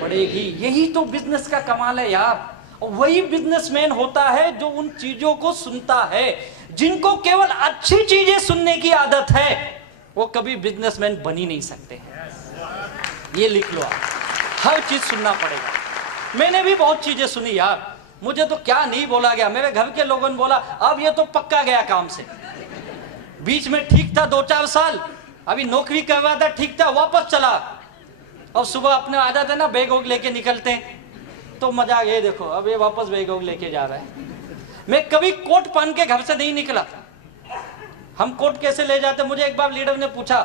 पड़ेगी। यही तो बिजनेस का कमाल है यार। और वही बिजनेसमैन होता है जो उन चीजों को सुनता है। जिनको केवल अच्छी चीजें सुनने की आदत है वो कभी बिजनेसमैन बन ही नहीं सकते। ये लिख लो आप, हर चीज सुनना पड़ेगा। मैंने भी बहुत चीजें सुनी यार, मुझे तो क्या नहीं बोला गया, मेरे घर के लोगों ने बोला अब ये तो पक्का गया काम से। बीच में ठीक था 2-4 साल, अभी नौकरी करवाता ठीक था, वापस चला। और सुबह अपने आ जाते ना बैग वैग लेके निकलते हैं, तो मजा ये देखो अब ये वापस बैग वैग लेके जा रहा है। मैं कभी कोट पहन के घर से नहीं निकला। हम कोट कैसे ले जाते, मुझे एक बार लीडर ने पूछा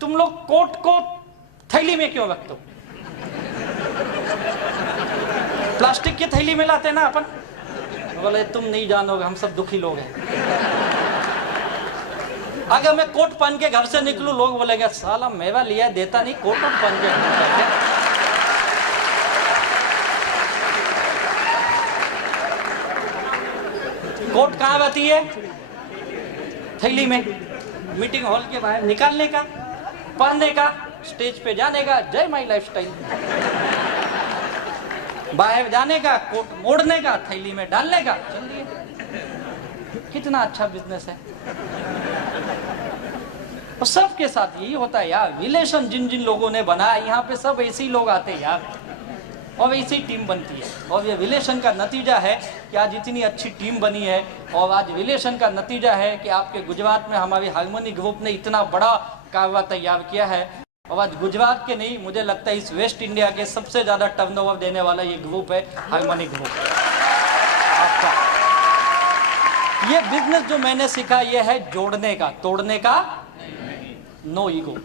तुम लोग कोट को थैली में क्यों रखते हो? प्लास्टिक की थैली में लाते ना अपन। बोले तुम नहीं जानोगे, हम सब दुखी लोग हैं। अगर मैं कोट पहन के घर से निकलूं, लोग बोलेंगे साला मेवा लिया देता नहीं, कोट पहन के। कोट कहाँ रहती है? थैली में। मीटिंग हॉल के बाहर निकालने का, पहनने का, स्टेज पे जाने का, जय माई लाइफस्टाइल। बाहर जाने का, कोट मोड़ने का, थैली में डालने का, चलिए। कितना अच्छा बिजनेस है। और सबके साथ यही होता है यार, रिलेशन जिन जिन लोगों ने बनाया, यहाँ पे सब ऐसे ही लोग आते हैं यार, और ऐसी टीम बनती है। और ये रिलेशन का नतीजा है कि आज इतनी अच्छी टीम बनी है। और आज रिलेशन का नतीजा है कि आपके गुजरात में हमारी हार्मोनी ग्रुप ने इतना बड़ा कारोबार तैयार किया है। और आज गुजरात के नहीं, मुझे लगता है इस वेस्ट इंडिया के सबसे ज्यादा टर्नओवर देने वाला ये ग्रुप है, हार्मोनी ग्रुप आपका। ये बिजनेस जो मैंने सीखा ये है जोड़ने का, तोड़ने का। नो ईगो,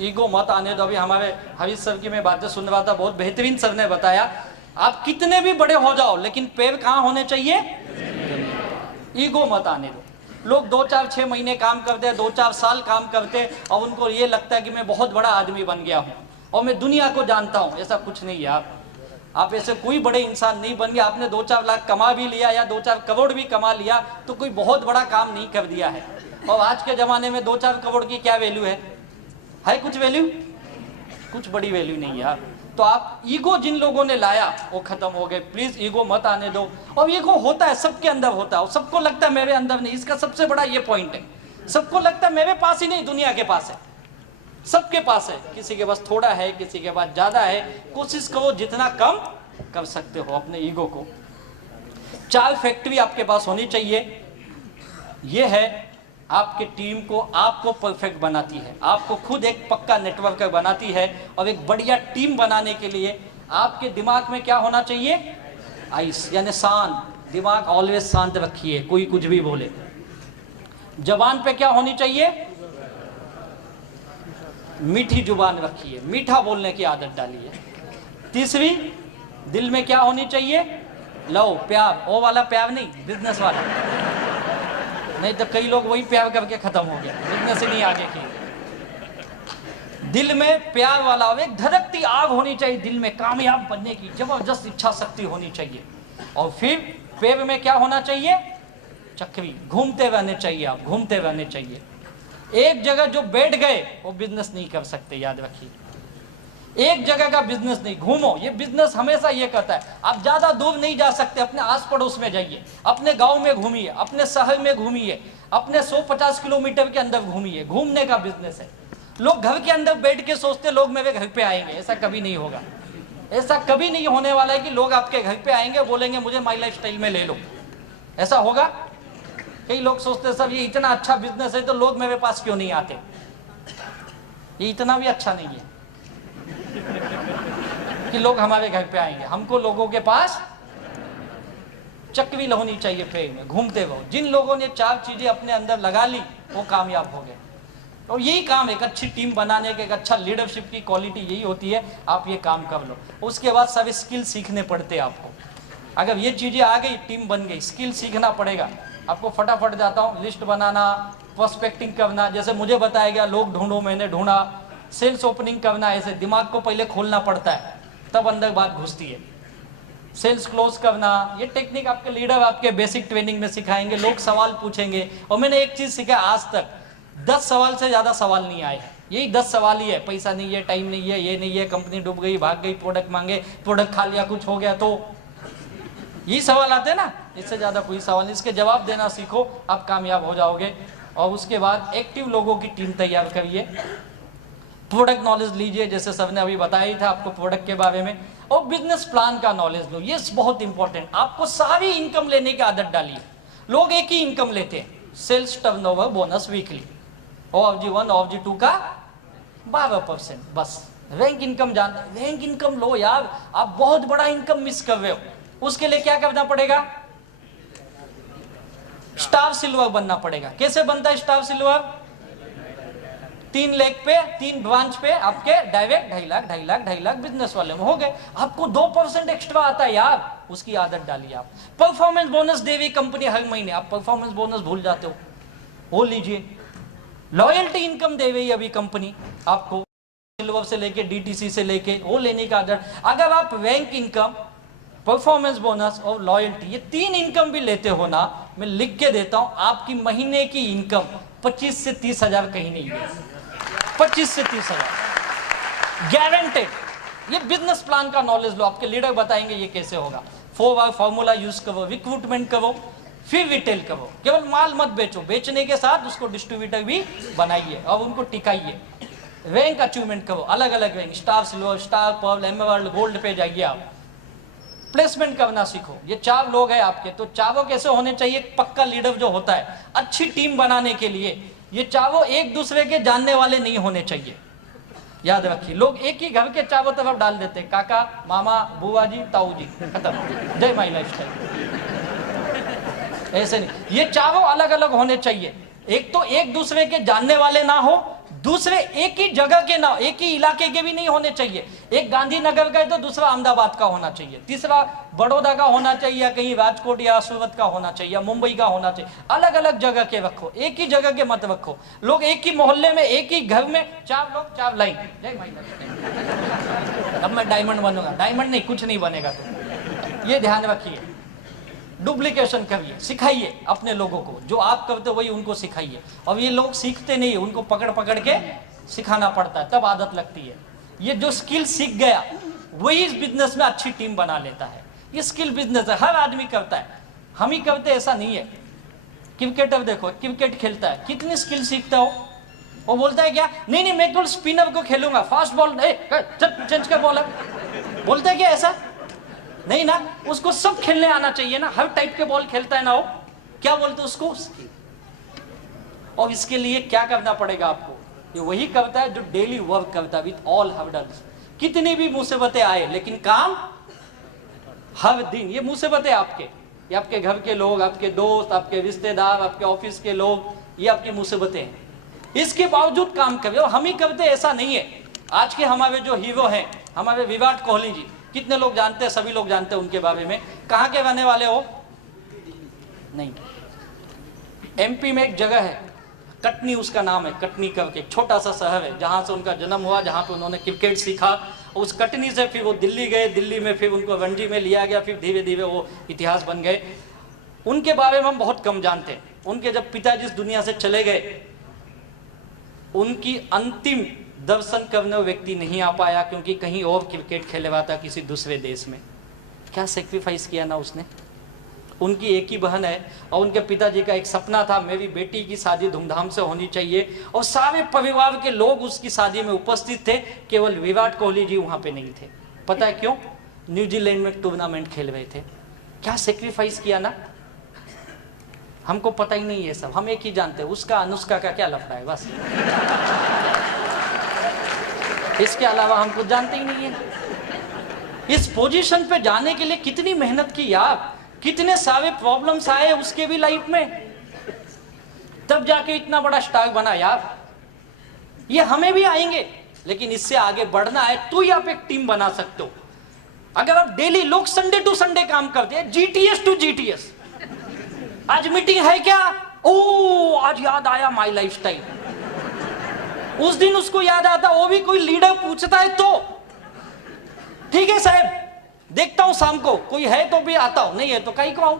ईगो मत आने दो। अभी हमारे हरीश सर की मैं बातें सुन रहा था, बहुत बेहतरीन सर ने बताया, आप कितने भी बड़े हो जाओ लेकिन पैर कहाँ होने चाहिए? ईगो मत आने दो। लोग 2-4-6 महीने काम करते हैं, 2-4 साल काम करते हैं, और उनको ये लगता है कि मैं बहुत बड़ा आदमी बन गया हूँ और मैं दुनिया को जानता हूँ। ऐसा कुछ नहीं है। आप ऐसे कोई बड़े इंसान नहीं बन गया। आपने 2-4 लाख कमा भी लिया या 2-4 करोड़ भी कमा लिया तो कोई बहुत बड़ा काम नहीं कर दिया है। और आज के जमाने में 2-4 करोड़ की क्या वैल्यू है कुछ वैल्यू? कुछ बड़ी वैल्यू नहीं यार। तो आप ईगो जिन लोगों ने लाया वो खत्म हो गए। प्लीज ईगो मत आने दो। और ईगो होता है, सबके अंदर होता है, सबको लगता है मेरे अंदर नहीं। इसका सबसे बड़ा ये पॉइंट है, सबको लगता है मेरे पास ही नहीं, दुनिया के पास है, सबके पास है। किसी के पास थोड़ा है, किसी के पास ज्यादा है। कोशिश करो जितना कम कर सकते हो अपने ईगो को। 4 फैक्ट्री आपके पास होनी चाहिए। ये है आपके टीम को, आपको परफेक्ट बनाती है, आपको खुद एक पक्का नेटवर्क बनाती है। और एक बढ़िया टीम बनाने के लिए आपके दिमाग में क्या होना चाहिए? आइस, यानी शांत दिमाग। ऑलवेज शांत रखिए, कोई कुछ भी बोले। जबान पे क्या होनी चाहिए? मीठी जुबान रखिए, मीठा बोलने की आदत डालिए। तीसरी, दिल में क्या होनी चाहिए? लव, प्यार। वो वाला प्यार नहीं, बिजनेस वाला। नहीं तो कई लोग वही प्यार करके खत्म हो गया, बिजनेस ही नहीं आगे की। दिल में प्यार वाला, एक धड़कती आग होनी चाहिए दिल में, कामयाब बनने की जबरदस्त इच्छा शक्ति होनी चाहिए। और फिर पैर में क्या होना चाहिए? चक्री, घूमते रहने चाहिए। आप घूमते रहने चाहिए। एक जगह जो बैठ गए वो बिजनेस नहीं कर सकते, याद रखिए। एक जगह का बिजनेस नहीं, घूमो। ये बिजनेस हमेशा ये कहता है आप ज्यादा दूर नहीं जा सकते, अपने आस पड़ोस में जाइए, अपने गांव में घूमिए, अपने शहर में घूमिए, अपने 150 किलोमीटर के अंदर घूमिए। घूमने का बिजनेस है। लोग घर के अंदर बैठ के सोचते लोग मेरे घर पे आएंगे, ऐसा कभी नहीं होगा। ऐसा कभी नहीं होने वाला है कि लोग आपके घर पे आएंगे बोलेंगे मुझे माई लाइफ स्टाइल में ले लो। ऐसा होगा? कई लोग सोचते सब ये इतना अच्छा बिजनेस है तो लोग मेरे पास क्यों नहीं आते। ये इतना भी अच्छा नहीं है कि लोग हमारे घर पे आएंगे। हमको लोगों के पास चक्री होनी चाहिए, पेड़ में घूमते रहो। जिन लोगों ने 4 चीजें अपने अंदर लगा ली वो कामयाब हो गए। और यही काम एक अच्छी टीम बनाने के, एक अच्छा लीडरशिप की क्वालिटी यही होती है। आप ये काम कर लो, उसके बाद सब स्किल सीखने पड़ते हैं आपको। अगर ये चीजें आ गई, टीम बन गई, स्किल सीखना पड़ेगा आपको। फटाफट जाता हूँ, लिस्ट बनाना, प्रोस्पेक्टिंग करना, जैसे मुझे बताया गया, लोग ढूंढो, मैंने ढूंढा। सेल्स ओपनिंग करना, ऐसे दिमाग को पहले खोलना पड़ता है तब अंदर बात घुसती है। सेल्स क्लोज करना, ये टेक्निक आपके लीडर आपके बेसिक ट्रेनिंग में सिखाएंगे। लोग सवाल पूछेंगे। और मैंने एक चीज सीखा, आज तक 10 सवाल से ज्यादा सवाल नहीं आए। यही 10 सवाल ही है, पैसा नहीं है, टाइम नहीं है, ये नहीं है, कंपनी डूब गई, भाग गई, प्रोडक्ट मांगे, प्रोडक्ट खा लिया, कुछ हो गया, तो यही सवाल आते हैं ना। इससे ज्यादा कोई सवाल नहीं। इसके जवाब देना सीखो, आप कामयाब हो जाओगे। और उसके बाद एक्टिव लोगों की टीम तैयार करिए। प्रोडक्ट नॉलेज लीजिए, जैसे सबने अभी बताया ही था आपको प्रोडक्ट के बारे में, और बिजनेस प्लान का नॉलेज लो, ये बहुत इंपॉर्टेंट। आपको सारी इनकम लेने की आदत डालिए। लोग एक ही इनकम लेते हैं, sales turnover bonus weekly, OFG1 OFG2 का 12%, बस। रैंक इनकम जानते, रैंक इनकम लो यार, आप बहुत बड़ा इनकम मिस कर रहे हो। उसके लिए क्या करना पड़ेगा? स्टार सिल्वर बनना पड़ेगा। कैसे बनता है स्टार सिल्वर? 3 लाख पे 3 ब्रांच पे आपके डायरेक्ट 2.5 लाख बिजनेस वाले में हो गए। आपको 2% एक्स्ट्रा आता है यार, उसकी आदत डालिए आप। परफॉर्मेंस बोनस दे रही कंपनी हर महीने, आप परफॉर्मेंस बोनस भूल जाते हो, वो लीजिए। लॉयल्टी इनकम दे रही है अभी कंपनी आपको, सिल्वर से लेके DTC से लेके, वो लेने का आदत। अगर आप रैंक इनकम, परफॉर्मेंस बोनस और लॉयल्टी, ये 3 इनकम भी लेते हो ना, मैं लिख के देता हूं, आपकी महीने की इनकम 25 से 30 हजार कहीं नहीं है। 25 से 30 हजार गारंटेड। ये बिजनेस प्लान का नॉलेज लो, आपके लीडर बताएंगे ये कैसे होगा। 4R फॉर्मूला यूज करो, रिक्रूटमेंट करो, फिर रिटेल करो। केवल माल मत बेचो, बेचने के साथ उसको डिस्ट्रीब्यूटर भी बनाइए और उनको टिकाइए। रैंक अचीवमेंट करो, अलग अलग rank, star silver, star pearl, emerald, gold पे जाइए आप। प्लेसमेंट करना सीखो। ये 4 लोग हैं आपके, तो चारों कैसे होने चाहिए? पक्का लीडर जो होता है, अच्छी टीम बनाने के लिए ये चारों एक दूसरे के जानने वाले नहीं होने चाहिए। याद रखिए, लोग एक ही घर के चारों तरफ डाल देते हैं, काका, मामा, बुआ जी, ताऊ जी, खत्म, जय माई लाइफस्टाइल। ऐसे नहीं, ये चारों अलग अलग होने चाहिए। एक तो एक दूसरे के जानने वाले ना हो, दूसरे एक ही जगह के ना, एक ही इलाके के भी नहीं होने चाहिए। एक गांधीनगर का है तो दूसरा अहमदाबाद का होना चाहिए, तीसरा बड़ौदा का होना चाहिए, कहीं राजकोट या सूरत का होना चाहिए, मुंबई का होना चाहिए। अलग अलग जगह के रखो, एक ही जगह के मत रखो। लोग एक ही मोहल्ले में, एक ही घर में 4 लोग 4 लाइन, अब मैं डायमंड बनूंगा। डायमंड नहीं, कुछ नहीं बनेगा। तो ये ध्यान रखिए, डुप्लीकेशन करिए, सिखाइए अपने लोगों को, जो आप करते हो वही उनको सिखाइए। और ये लोग सीखते नहीं, उनको पकड़ पकड़ के सिखाना पड़ता है, तब आदत लगती है। ये जो स्किल सीख गया वही इस बिजनेस में अच्छी टीम बना लेता है। ये स्किल बिजनेस है, हर आदमी करता है, हम ही करते ऐसा नहीं है। क्रिकेटर देखो, क्रिकेट खेलता है, कितनी स्किल सीखता हो, वो बोलता है क्या, नहीं नहीं मैं तो स्पिनर को खेलूंगा, फास्ट बॉल चेंज कर बॉलर, बोलता है क्या ऐसा? नहीं ना, उसको सब खेलने आना चाहिए ना, हर टाइप के बॉल खेलता है ना वो, क्या बोलते उसको? और इसके लिए क्या करना पड़ेगा आपको? ये वही करता है जो डेली वर्क करता है विथ ऑल हर्डल्स। कितनी भी मुसीबतें आए लेकिन काम हर दिन। ये मुसीबतें आपके, ये आपके घर के लोग, आपके दोस्त, आपके रिश्तेदार, आपके ऑफिस के लोग, ये आपकी मुसीबतें हैं। इसके बावजूद काम कर रहे हो, हम ही करते ऐसा नहीं है। आज के हमारे जो हीरो हैं, हमारे विराट कोहली जी, कितने लोग जानते हैं? सभी लोग जानते हैं उनके बारे में। कहाँ के रहने वाले हो? नहीं, MP में एक जगह है, कटनी उसका नाम है, कटनी करके एक छोटा सा शहर है, जहाँ से उनका जन्म हुआ, जहाँ पे उन्होंने क्रिकेट सीखा। उस कटनी से फिर वो दिल्ली गए, दिल्ली में फिर उनको रणजी में लिया गया, फिर धीरे धीरे वो इतिहास बन गए। उनके बारे में हम बहुत कम जानते हैं। उनके जब पिताजी इस दुनिया से चले गए, उनकी अंतिम दर्शन करने व्यक्ति नहीं आ पाया, क्योंकि कहीं और क्रिकेट खेले हुआ था किसी दूसरे देश में। क्या सेक्रीफाइस किया ना उसने। उनकी एक ही बहन है और उनके पिताजी का एक सपना था, मेरी बेटी की शादी धूमधाम से होनी चाहिए, और सारे परिवार के लोग उसकी शादी में उपस्थित थे, केवल विराट कोहली जी वहां पे नहीं थे। पता है क्यों? न्यूजीलैंड में टूर्नामेंट खेल रहे थे। क्या सेक्रीफाइस किया ना। हमको पता ही नहीं है सब, हम एक ही जानते हैं, उसका अनुष्का का क्या लफड़ा है, बस। इसके अलावा हम कुछ जानते ही नहीं है। इस पोजीशन पे जाने के लिए कितनी मेहनत की यार, कितने सारे प्रॉब्लम्स आए उसके भी लाइफ में, तब जाके इतना बड़ा स्टार बना यार। ये हमें भी आएंगे, लेकिन इससे आगे बढ़ना है तो ही आप एक टीम बना सकते हो। अगर आप डेली, लोग संडे टू संडे काम करते हैं, GTS टू GTS, आज मीटिंग है क्या, ओ आज याद आया माई लाइफस्टाइल। उस दिन उसको याद आता, वो भी कोई लीडर पूछता है तो ठीक है साहब, देखता हूं शाम को, कोई है तो भी आता हूं, नहीं है तो कहीं को आऊं,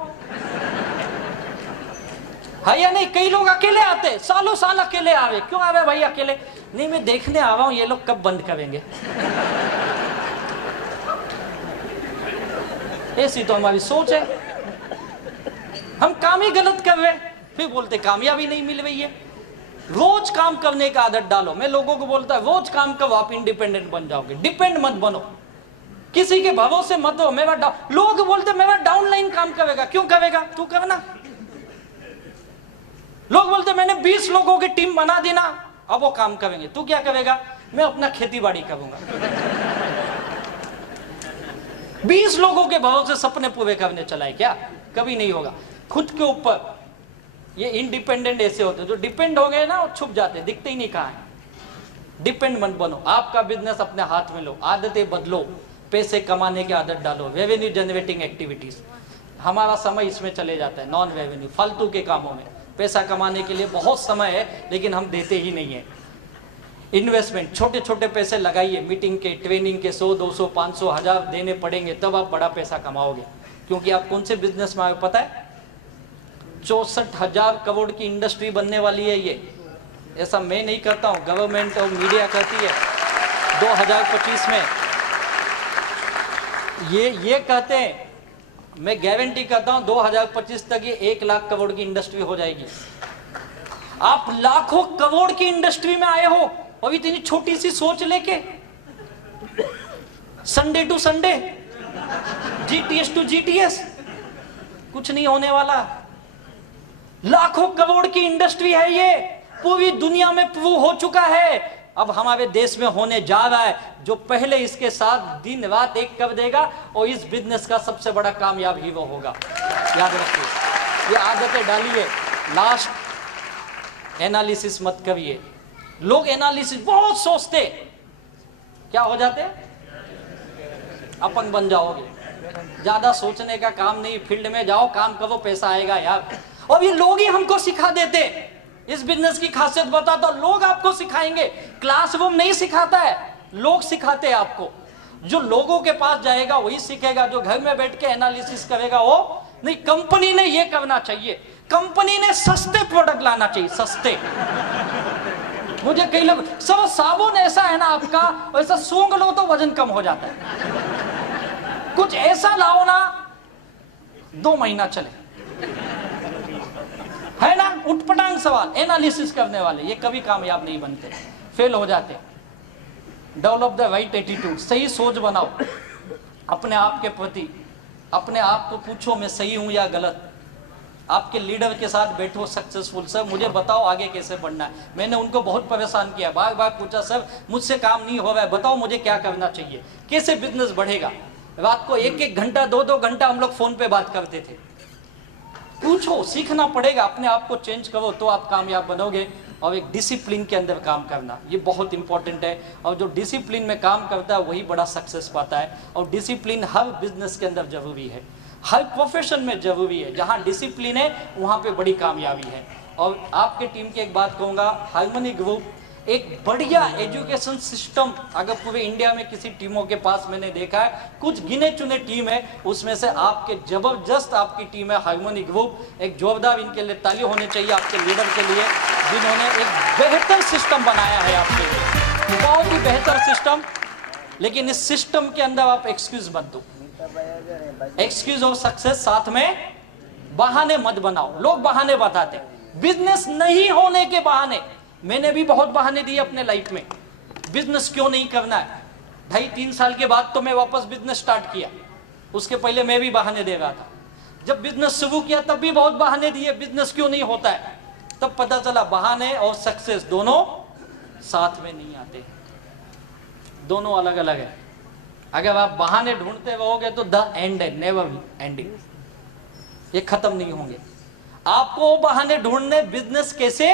है या नहीं। कई लोग अकेले आते, सालों साल अकेले आवे। क्यों आवे भाई अकेले? नहीं मैं देखने आ रहा हूं ये लोग कब बंद करेंगे। ऐसी तो हमारी सोच है। हम काम ही गलत कर रहे, फिर बोलते कामयाबी नहीं मिल रही है। रोज काम करने का आदत डालो। मैं लोगों को बोलता है रोज काम करो, आप इंडिपेंडेंट बन जाओगे। डिपेंड मत बनो, किसी के भरोसे मत हो। मेरा लोग बोलते मेरा डाउनलाइन काम करेगा, क्यों करेगा? तू करना। लोग बोलते मैंने 20 लोगों की टीम बना दी ना, अब वो काम करेंगे। तू क्या करेगा? मैं अपना खेती बाड़ी करूंगा। 20 लोगों के भरोसे सपने पूरे करने चला है क्या? कभी नहीं होगा। खुद के ऊपर ये इंडिपेंडेंट ऐसे होते हैं, जो डिपेंड हो गए ना वो छुप जाते, दिखते ही नहीं कहाँ है। डिपेंड मत बनो, आपका बिजनेस अपने हाथ में लो, आदतें बदलो, पैसे कमाने की आदत डालो, रेवेन्यू जनरेटिंग एक्टिविटीज। हमारा समय इसमें चले जाता है, नॉन रेवेन्यू फालतू के कामों में। पैसा कमाने के लिए बहुत समय है लेकिन हम देते ही नहीं है। इन्वेस्टमेंट, छोटे छोटे पैसे लगाइए, मीटिंग के, ट्रेनिंग के 100, 200, 500, 1000 देने पड़ेंगे, तब आप बड़ा पैसा कमाओगे। क्योंकि आप कौन से बिजनेस में आए पता है? 64,000 करोड़ की इंडस्ट्री बनने वाली है ये। ऐसा मैं नहीं करता हूं, गवर्नमेंट और मीडिया करती है। 2025 में ये कहते हैं, मैं गारंटी करता हूं 2025 तक ये 1 लाख करोड़ की इंडस्ट्री हो जाएगी। आप लाखों करोड़ की इंडस्ट्री में आए हो और इतनी छोटी सी सोच लेके, Sunday to Sunday, GTS to GTS, कुछ नहीं होने वाला। लाखों करोड़ की इंडस्ट्री है ये, पूरी दुनिया में प्रूव हो चुका है। अब हमारे देश में होने जा रहा है। जो पहले इसके साथ दिन रात एक कर देगा और इस बिजनेस का सबसे बड़ा कामयाब ही वो होगा। याद रखिए, ये आदतें डालिए। लास्ट, एनालिसिस मत करिए। लोग एनालिसिस बहुत सोचते, क्या हो जाते? अपंग बन जाओगे। ज्यादा सोचने का काम नहीं, फील्ड में जाओ, काम करो, पैसा आएगा यार। और ये लोग ही हमको सिखा देते। इस बिजनेस की खासियत बता तो लोग आपको सिखाएंगे। क्लासरूम नहीं सिखाता है, लोग सिखाते हैं आपको। जो लोगों के पास जाएगा वही सीखेगा, जो घर में बैठ के एनालिसिस करेगा वो नहीं। कंपनी ने ये करना चाहिए, कंपनी ने सस्ते प्रोडक्ट लाना चाहिए, सस्ते। मुझे कई लोग, सब साबुन ऐसा है ना आपका, वैसा सूंघ लो तो वजन कम हो जाता है। कुछ ऐसा लाओ ना 2 महीना चले, है ना? उठपटांग सवाल, एनालिसिस करने वाले ये कभी कामयाब नहीं बनते, फेल हो जाते। डेवलप द राइट एटीट्यूड, सही सोच बनाओ अपने आप के प्रति। अपने आप को पूछो मैं सही हूं या गलत। आपके लीडर के साथ बैठो सक्सेसफुल, सर मुझे बताओ आगे कैसे बढ़ना है। मैंने उनको बहुत परेशान किया, बार बार पूछा, सर मुझसे काम नहीं हो रहा है, बताओ मुझे क्या करना चाहिए, कैसे बिजनेस बढ़ेगा। रात को 1-1 घंटा 2-2 घंटा हम लोग फोन पे बात करते थे। पूछो, सीखना पड़ेगा, अपने आप को चेंज करो तो आप कामयाब बनोगे। और एक डिसिप्लिन के अंदर काम करना, ये बहुत इंपॉर्टेंट है। और जो डिसिप्लिन में काम करता है वही बड़ा सक्सेस पाता है। और डिसिप्लिन हर बिजनेस के अंदर जरूरी है, हर प्रोफेशन में जरूरी है। जहाँ डिसिप्लिन है वहाँ पे बड़ी कामयाबी है। और आपके टीम की एक बात कहूँगा, हार्मनी ग्रुप एक बढ़िया एजुकेशन सिस्टम, अगर पूरे इंडिया में किसी टीमों के पास मैंने देखा है, कुछ गिने चुने टीम है, उसमें से आपके जबरदस्त आपकी टीम है हार्मनी ग्रुप। एक जोरदार इनके लिए ताली होनी चाहिए आपके लीडर के लिए, जिन्होंने एक बेहतर सिस्टम बनाया है आपके लिए, बहुत ही बेहतर सिस्टम। लेकिन इस सिस्टम के अंदर आप एक्सक्यूज मत दो, एक्सक्यूज ऑफ सक्सेस साथ में बहाने मत बनाओ। लोग बहाने बताते, बिजनेस नहीं होने के बहाने। मैंने भी बहुत बहाने दिए अपने लाइफ में, बिजनेस क्यों नहीं करना है। 2.5-3 साल के बाद तो मैं वापस बिजनेस स्टार्ट किया, उसके पहले मैं भी बहाने दे रहा था। जब बिजनेस शुरू किया तब भी बहुत बहाने दिए, बिजनेस क्यों नहीं होता है। तब पता चला बहाने और सक्सेस दोनों साथ में नहीं आते, दोनों अलग अलग है। अगर आप बहाने ढूंढते रहोगे तो द एंड है, नेवर एंडिंग, ये खत्म नहीं होंगे। आपको बहाने ढूंढने, बिजनेस कैसे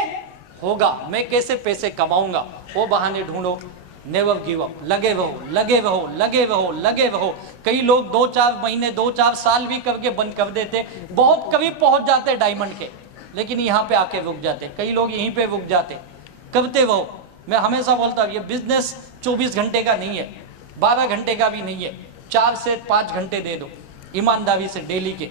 होगा, मैं कैसे पैसे कमाऊंगा, वो बहाने ढूंढो। नेवर गिव अप, लगे रहो, लगे रहो, लगे रहो, लगे रहो। कई लोग 2-4 महीने 2-4 साल भी करके बंद कर देते, बहुत करीब पहुंच जाते डायमंड के, लेकिन यहाँ पे आके रुक जाते। कई लोग यहीं पे रुक जाते। करते रहो। मैं हमेशा बोलता हूँ ये बिजनेस 24 घंटे का नहीं है, 12 घंटे का भी नहीं है। 4 से 5 घंटे दे दो ईमानदारी से डेली के।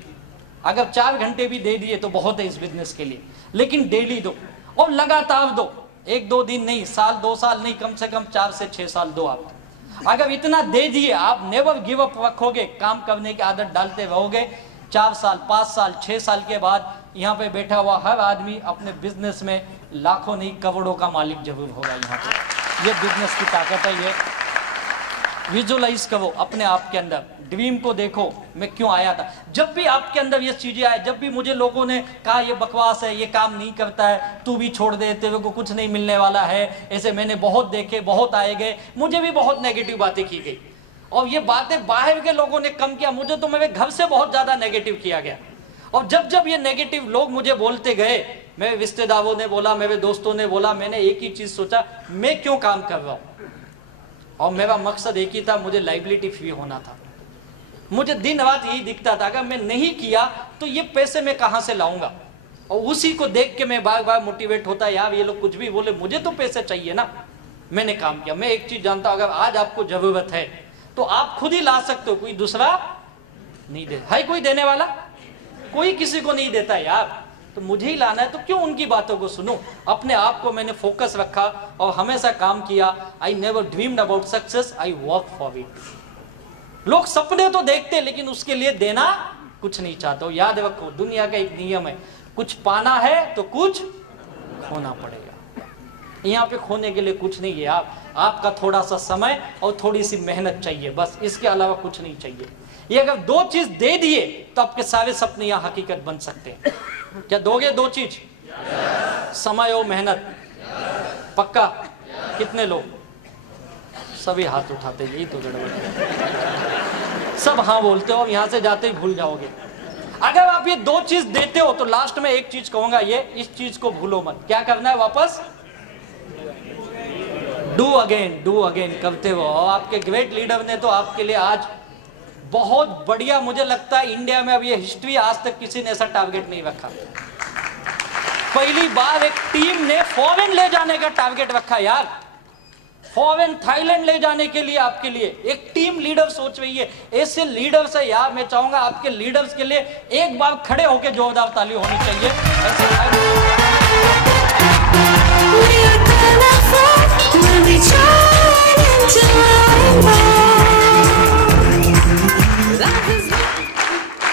अगर 4 घंटे भी दे दिए तो बहुत है इस बिजनेस के लिए, लेकिन डेली दो और लगातार दो। 1-2 दिन नहीं, साल 2 साल नहीं, कम से कम 4 से 6 साल दो आप। अगर इतना दे दिए, आप नेवर गिव अप रखोगे, काम करने की आदत डालते रहोगे, 4 साल 5 साल 6 साल के बाद यहाँ पे बैठा हुआ हर आदमी अपने बिजनेस में लाखों नहीं करोड़ों का मालिक जरूर होगा। यहाँ पे ये बिजनेस की ताकत है। ये विजुअलाइज करो अपने आप के अंदर, ड्रीम को देखो, मैं क्यों आया था। जब भी आपके अंदर ये चीजें आए, जब भी मुझे लोगों ने कहा ये बकवास है, ये काम नहीं करता है, तू भी छोड़ दे, तेरे को कुछ नहीं मिलने वाला है, ऐसे मैंने बहुत देखे, बहुत आए गए, मुझे भी बहुत नेगेटिव बातें की गई। और ये बातें बाहर के लोगों ने कम किया, मुझे तो मेरे घर से बहुत ज्यादा नेगेटिव किया गया। और जब जब ये नेगेटिव लोग मुझे बोलते गए, मेरे रिश्तेदारों ने बोला, मेरे दोस्तों ने बोला, मैंने एक ही चीज सोचा, मैं क्यों काम कर रहा हूं। और मेरा मकसद एक ही था, मुझे लाइबिलिटी फ्री होना था। मुझे दिन रात यही दिखता था, अगर मैं नहीं किया तो ये पैसे मैं कहां से लाऊंगा। और उसी को देख के मैं बार बार मोटिवेट होता, यार ये लोग कुछ भी बोले, मुझे तो पैसे चाहिए ना। मैंने काम किया। मैं एक चीज जानता हूं, अगर आज आपको जरूरत है तो आप खुद ही ला सकते हो, कोई दूसरा नहीं दे। है कोई देने वाला? कोई किसी को नहीं देता यार, तो मुझे ही लाना है, तो क्यों उनकी बातों को सुनूं। अपने आप को मैंने फोकस रखा और हमेशा काम किया। I never dreamed about success, I work for it. लोग सपने तो देखते लेकिन उसके लिए देना कुछ नहीं चाहते हो। याद रखो, दुनिया का एक नियम है, कुछ पाना है तो कुछ खोना पड़ेगा। यहाँ पे खोने के लिए कुछ नहीं है। आपका थोड़ा सा समय और थोड़ी सी मेहनत चाहिए, बस, इसके अलावा कुछ नहीं चाहिए। ये अगर दो चीज दे दिए तो आपके सारे सपने यहाँ हकीकत बन सकते हैं। क्या दोगे दो चीज? समय और मेहनत। पक्का? कितने लोग? सभी हाथ उठाते, यही तो गड़बड़ है। सब हाँ बोलते हो और यहाँ से जाते ही भूल जाओगे। अगर आप ये दो चीज देते हो तो लास्ट में एक चीज कहूंगा, ये इस चीज को भूलो मत। क्या करना है? वापस डू अगेन करते हो। और आपके ग्रेट लीडर ने तो आपके लिए आज बहुत बढ़िया, मुझे लगता है इंडिया में अब ये हिस्ट्री, आज तक किसी ने ऐसा टारगेट नहीं रखा। पहली बार एक टीम ने फॉरेन ले जाने का टारगेट रखा यार। फॉरेन, थाईलैंड ले जाने के लिए आपके लिए एक टीम लीडर सोच रही है। ऐसे लीडर्स है यार, मैं चाहूंगा आपके लीडर्स के लिए एक बार खड़े होकर जोरदार ताली होनी चाहिए।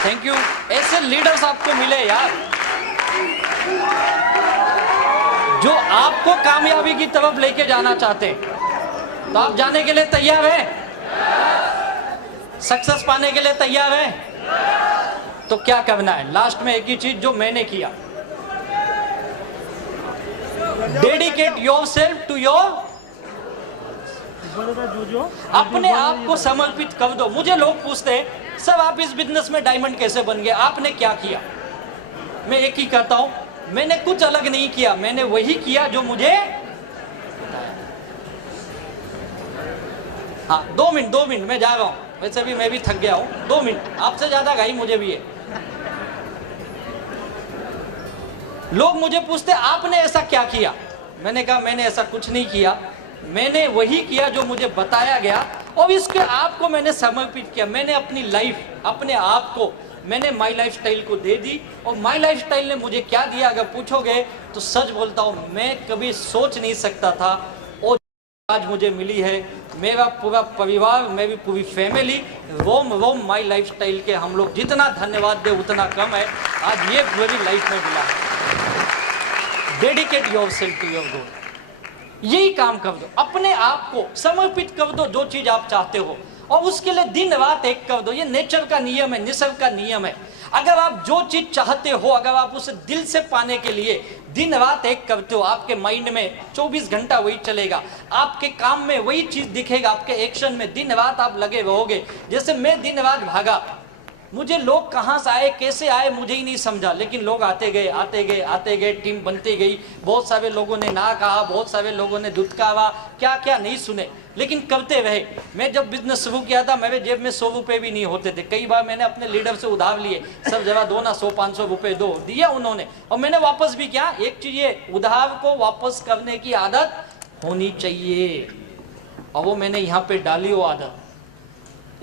Thank you. ऐसे लीडर्स आपको मिले यार, जो आपको कामयाबी की तरफ लेके जाना चाहते हैं। तो आप जाने के लिए तैयार हैं? सक्सेस पाने के लिए तैयार हैं? तो क्या करना है? लास्ट में एक ही चीज जो मैंने किया, डेडिकेट योरसेल्फ टू योर, अपने आप को समर्पित कर दो। मुझे लोग पूछते हैं, सब आप इस बिजनेस में डायमंड कैसे बन गए, आपने क्या किया? मैं एक ही कहता हूं, मैंने कुछ अलग नहीं किया, मैंने वही किया जो मुझे बताया। हाँ, 2 मिनट मैं जा रहा हूं, वैसे भी मैं भी थक गया हूं। 2 मिनट, आपसे ज्यादा घाई मुझे भी है। लोग मुझे पूछते आपने ऐसा क्या किया? मैंने कहा मैंने ऐसा कुछ नहीं किया, मैंने वही किया जो मुझे बताया गया और इसके आप को मैंने समर्पित किया। मैंने अपनी लाइफ, अपने आप को मैंने माई लाइफ स्टाइल को दे दी। और माई लाइफ स्टाइल ने मुझे क्या दिया अगर पूछोगे तो सच बोलता हूँ, मैं कभी सोच नहीं सकता था और आज मुझे मिली है। मेरा पूरा परिवार, मेरी पूरी family from my lifestyle के, हम लोग जितना धन्यवाद दे उतना कम है। आज ये मेरी लाइफ में मिला है। Dedicate yourself to your goal, यही काम कर दो, अपने आप को समर्पित कर दो जो चीज आप चाहते हो और उसके लिए दिन रात एक कर दो। ये नेचर का नियम है, निसर्ग का नियम है। अगर आप जो चीज चाहते हो, अगर आप उसे दिल से पाने के लिए दिन रात एक करते हो, आपके माइंड में 24 घंटा वही चलेगा, आपके काम में वही चीज दिखेगा, आपके एक्शन में दिन रात आप लगे रहोगे। जैसे मैं दिन रात भागा, मुझे लोग कहाँ से आए, कैसे आए, मुझे ही नहीं समझा, लेकिन लोग आते गए आते गए आते गए, टीम बनती गई। बहुत सारे लोगों ने ना कहा, बहुत सारे लोगों ने दुत्कारा, क्या क्या नहीं सुने, लेकिन करते रहे। मैं जब बिजनेस शुरू किया था, मेरे जेब में 100 रुपए भी नहीं होते थे। कई बार मैंने अपने लीडर से उधार लिए, सब जगह दो ना, 100-500 रुपए दो, दिया उन्होंने और मैंने वापस भी किया। एक चीज ये, उधार को वापस करने की आदत होनी चाहिए और वो मैंने यहाँ पे डाली वो आदत।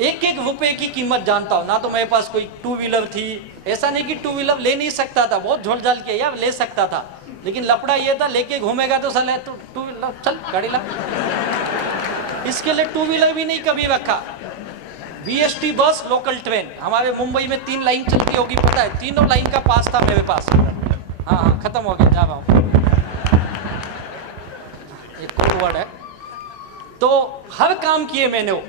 एक एक रुपए की कीमत जानता हूँ ना। तो मेरे पास कोई 2 व्हीलर थी, ऐसा नहीं कि 2 व्हीलर ले नहीं सकता था, बहुत झोल-झाल किया यार, ले सकता था, लेकिन लफड़ा ये था लेके घूमेगा तो साले तो 2 व्हीलर चल गाड़ी ला। इसके लिए 2 व्हीलर भी नहीं कभी रखा। BST बस, लोकल ट्रेन, हमारे मुंबई में 3 लाइन चलती होगी, पता है, तीनों लाइन का पास था मेरे पास। हाँ हाँ खत्म हो गया, जा रहा हूँ, एक कोड वर्ड है। तो हर काम किए मैंने वो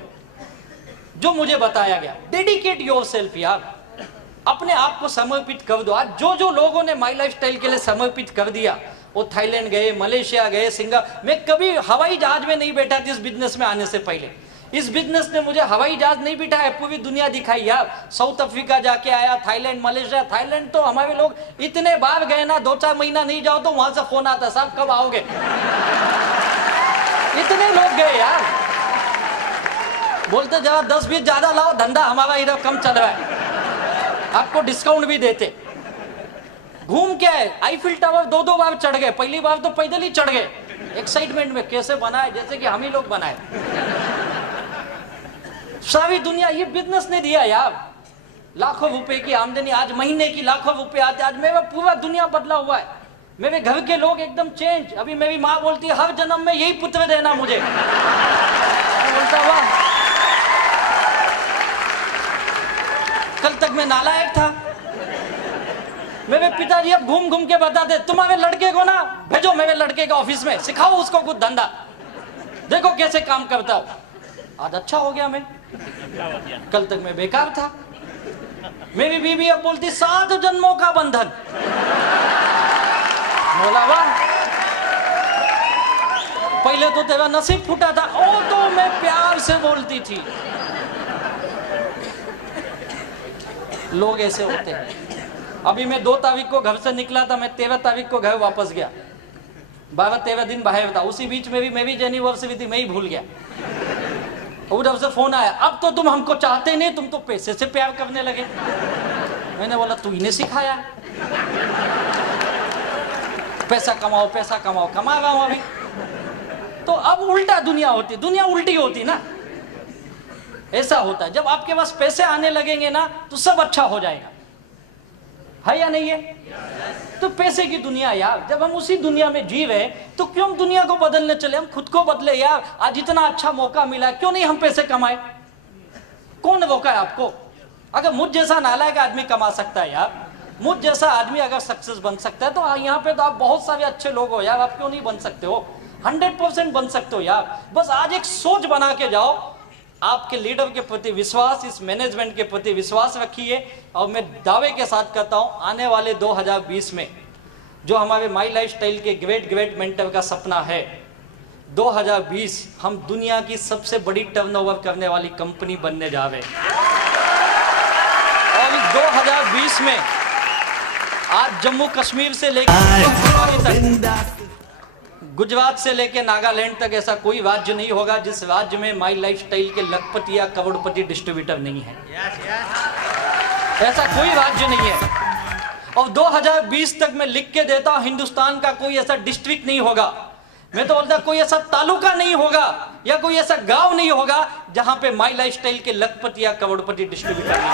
जो मुझे बताया गया। डेडिकेट योर सेल्फ यार, अपने आप को समर्पित कर दो। आज जो जो लोगों ने माई लाइफ स्टाइल के लिए समर्पित कर दिया, वो थाईलैंड गए, मलेशिया गए, सिंगापुर। मैं कभी हवाई जहाज में नहीं बैठा था इस बिजनेस में आने से पहले। इस बिजनेस ने मुझे हवाई जहाज नहीं बिठाया, पूरी दुनिया दिखाई यार। साउथ अफ्रीका जाके आया, थाईलैंड, मलेशिया। थाईलैंड तो हमारे लोग इतने बार गए ना, 2-4 महीना नहीं जाओ तो वहां से फोन आता, साहब कब आओगे। इतने लोग गए यार, बोलते जरा 10-20 ज्यादा लाओ, धंधा हमारा इधर कम चल रहा है, आपको डिस्काउंट भी देते। घूम के आए, आईफिल टावर 2-2 बार चढ़ गए। पहली बार तो पैदल ही चढ़ गए, एक्साइटमेंट में कैसे बनाए, जैसे कि हम ही लोग बनाए। सारी दुनिया ये बिजनेस ने दिया यार, लाखों रुपए की आमदनी, आज महीने की लाखों रुपए आते। आज मेरा पूरा दुनिया बदला हुआ है, मेरे घर के लोग एकदम चेंज। अभी मेरी माँ बोलती है हर जन्म में यही पुत्र देना मुझे। बोलता हुआ कल तक मैं नालायक था। मेरे पिताजी अब घूम घूम के बताते, तुम्हारे लड़के को ना भेजो मेरे लड़के के ऑफिस में, सिखाओ उसको कुछ धंधा, देखो कैसे काम करता हो। आज अच्छा हो गया मैं, कल तक मैं बेकार था। मेरी बीवी अब बोलती 7 जन्मों का बंधन। बोला वाह, पहले तो तेरा नसीब फूटा था, ओ तो मैं प्यार से बोलती थी। लोग ऐसे होते हैं। अभी मैं 2 तारीख को घर से निकला था, मैं 13 तारीख को घर वापस गया। 12-13 दिन बाहर था, उसी बीच में भी मेरी एनिवर्सरी थी, मैं ही भूल गया। उधर से फोन आया, अब तो तुम हमको चाहते नहीं, तुम तो पैसे से प्यार करने लगे। मैंने बोला तू इन्हें सिखाया, पैसा कमाओ पैसा कमाओ, कमा रहा हूं अभी। तो अब उल्टा दुनिया होती, दुनिया उल्टी होती ना, ऐसा होता है। जब आपके पास पैसे आने लगेंगे ना तो सब अच्छा हो जाएगा, है या नहीं है? तो पैसे की दुनिया यार, जब हम उसी दुनिया में जी रहे तो क्यों हम दुनिया को बदलने चले, हम खुद को बदले यार। आज इतना अच्छा मौका मिला, क्यों नहीं हम पैसे कमाए? कौन रोका है आपको? अगर मुझ जैसा नालायक आदमी कमा सकता है यार, मुझ जैसा आदमी अगर सक्सेस बन सकता है, तो यहाँ पे तो आप बहुत सारे अच्छे लोग हो यार, आप क्यों नहीं बन सकते हो? 100% बन सकते हो यार। बस आज एक सोच बना के जाओ, आपके लीडर के प्रति विश्वास, इस मैनेजमेंट के प्रति विश्वास रखिए। और मैं दावे के साथ कहता हूं, आने वाले 2020 में जो हमारे माई लाइफ स्टाइल के ग्रेट मेंटर का सपना है, 2020 हम दुनिया की सबसे बड़ी टर्नओवर करने वाली कंपनी बनने जा रहे हैं। और इस 2020 में आज जम्मू कश्मीर से लेकर गुजरात से लेके नागालैंड तक ऐसा कोई राज्य नहीं होगा जिस राज्य में माई लाइफ स्टाइल के लखपति या करोड़पति डिस्ट्रीब्यूटर नहीं है। ऐसा कोई राज्य नहीं है। और 2020 तक मैं लिख के देता हूं, हिंदुस्तान का कोई ऐसा डिस्ट्रिक्ट नहीं होगा, मैं तो बोलता कोई ऐसा तालुका नहीं होगा या कोई ऐसा गांव नहीं होगा जहां पे माई लाइफ स्टाइल के लखपति या करोड़पति डिस्ट्रीब्यूटर नहीं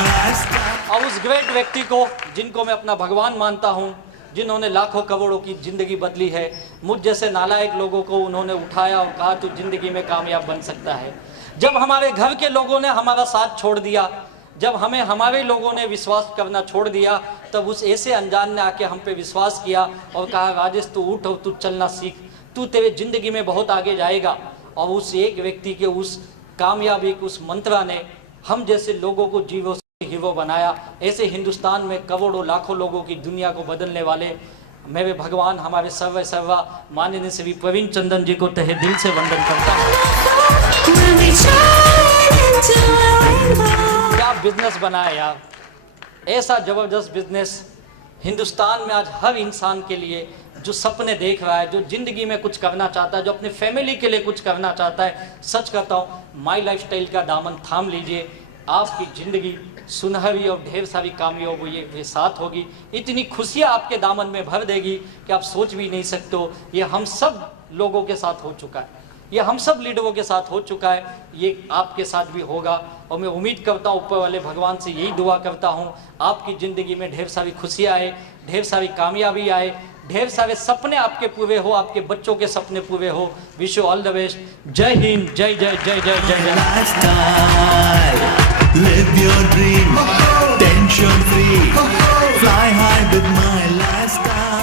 है। और उस ग्रेट व्यक्ति को, जिनको मैं अपना भगवान मानता हूं, जिन्होंने लाखों करोड़ों की जिंदगी बदली है, मुझ जैसे नालायक लोगों को उन्होंने उठाया और कहा तू जिंदगी में कामयाब बन सकता है। जब हमारे घर के लोगों ने हमारा साथ छोड़ दिया, जब हमें हमारे लोगों ने विश्वास करना छोड़ दिया, तब उस ऐसे अनजान ने आके हम पे विश्वास किया और कहा राजेश तू उठ और तू चलना सीख, तू तेरे जिंदगी में बहुत आगे जाएगा। और उस एक व्यक्ति के उस कामयाबी के उस मंत्रा ने हम जैसे लोगों को जीवो हीरो बनाया। ऐसे हिंदुस्तान में करोड़ों लाखों लोगों की दुनिया को बदलने वाले मेरे भगवान, हमारे सर्वा माननीय श्री प्रवीण चंदन जी को तहे दिल से वंदन करता हूँ। क्या बिजनेस बनाया यार, ऐसा जबरदस्त बिजनेस हिंदुस्तान में आज हर इंसान के लिए जो सपने देख रहा है, जो जिंदगी में कुछ करना चाहता है, जो अपने फैमिली के लिए कुछ करना चाहता है, सच कहता हूँ माई लाइफ स्टाइल का दामन थाम लीजिए, आपकी जिंदगी सुनहरी और ढेर सारी कामयाबी ये साथ होगी। इतनी खुशियाँ आपके दामन में भर देगी कि आप सोच भी नहीं सकते हो। ये हम सब लोगों के साथ हो चुका है, ये हम सब लीडरों के साथ हो चुका है, ये आपके साथ भी होगा। और मैं उम्मीद करता हूँ, ऊपर वाले भगवान से यही दुआ करता हूँ, आपकी ज़िंदगी में ढेर सारी खुशियाँ आए, ढेर सारी कामयाबी आए, ढेर सारे सपने आपके पूरे हो, आपके बच्चों के सपने पूरे हो। Wish you all the best. जय हिंद, जय जय जय जय जय जय। Live your dream. tension free. Fly high with my lifestyle.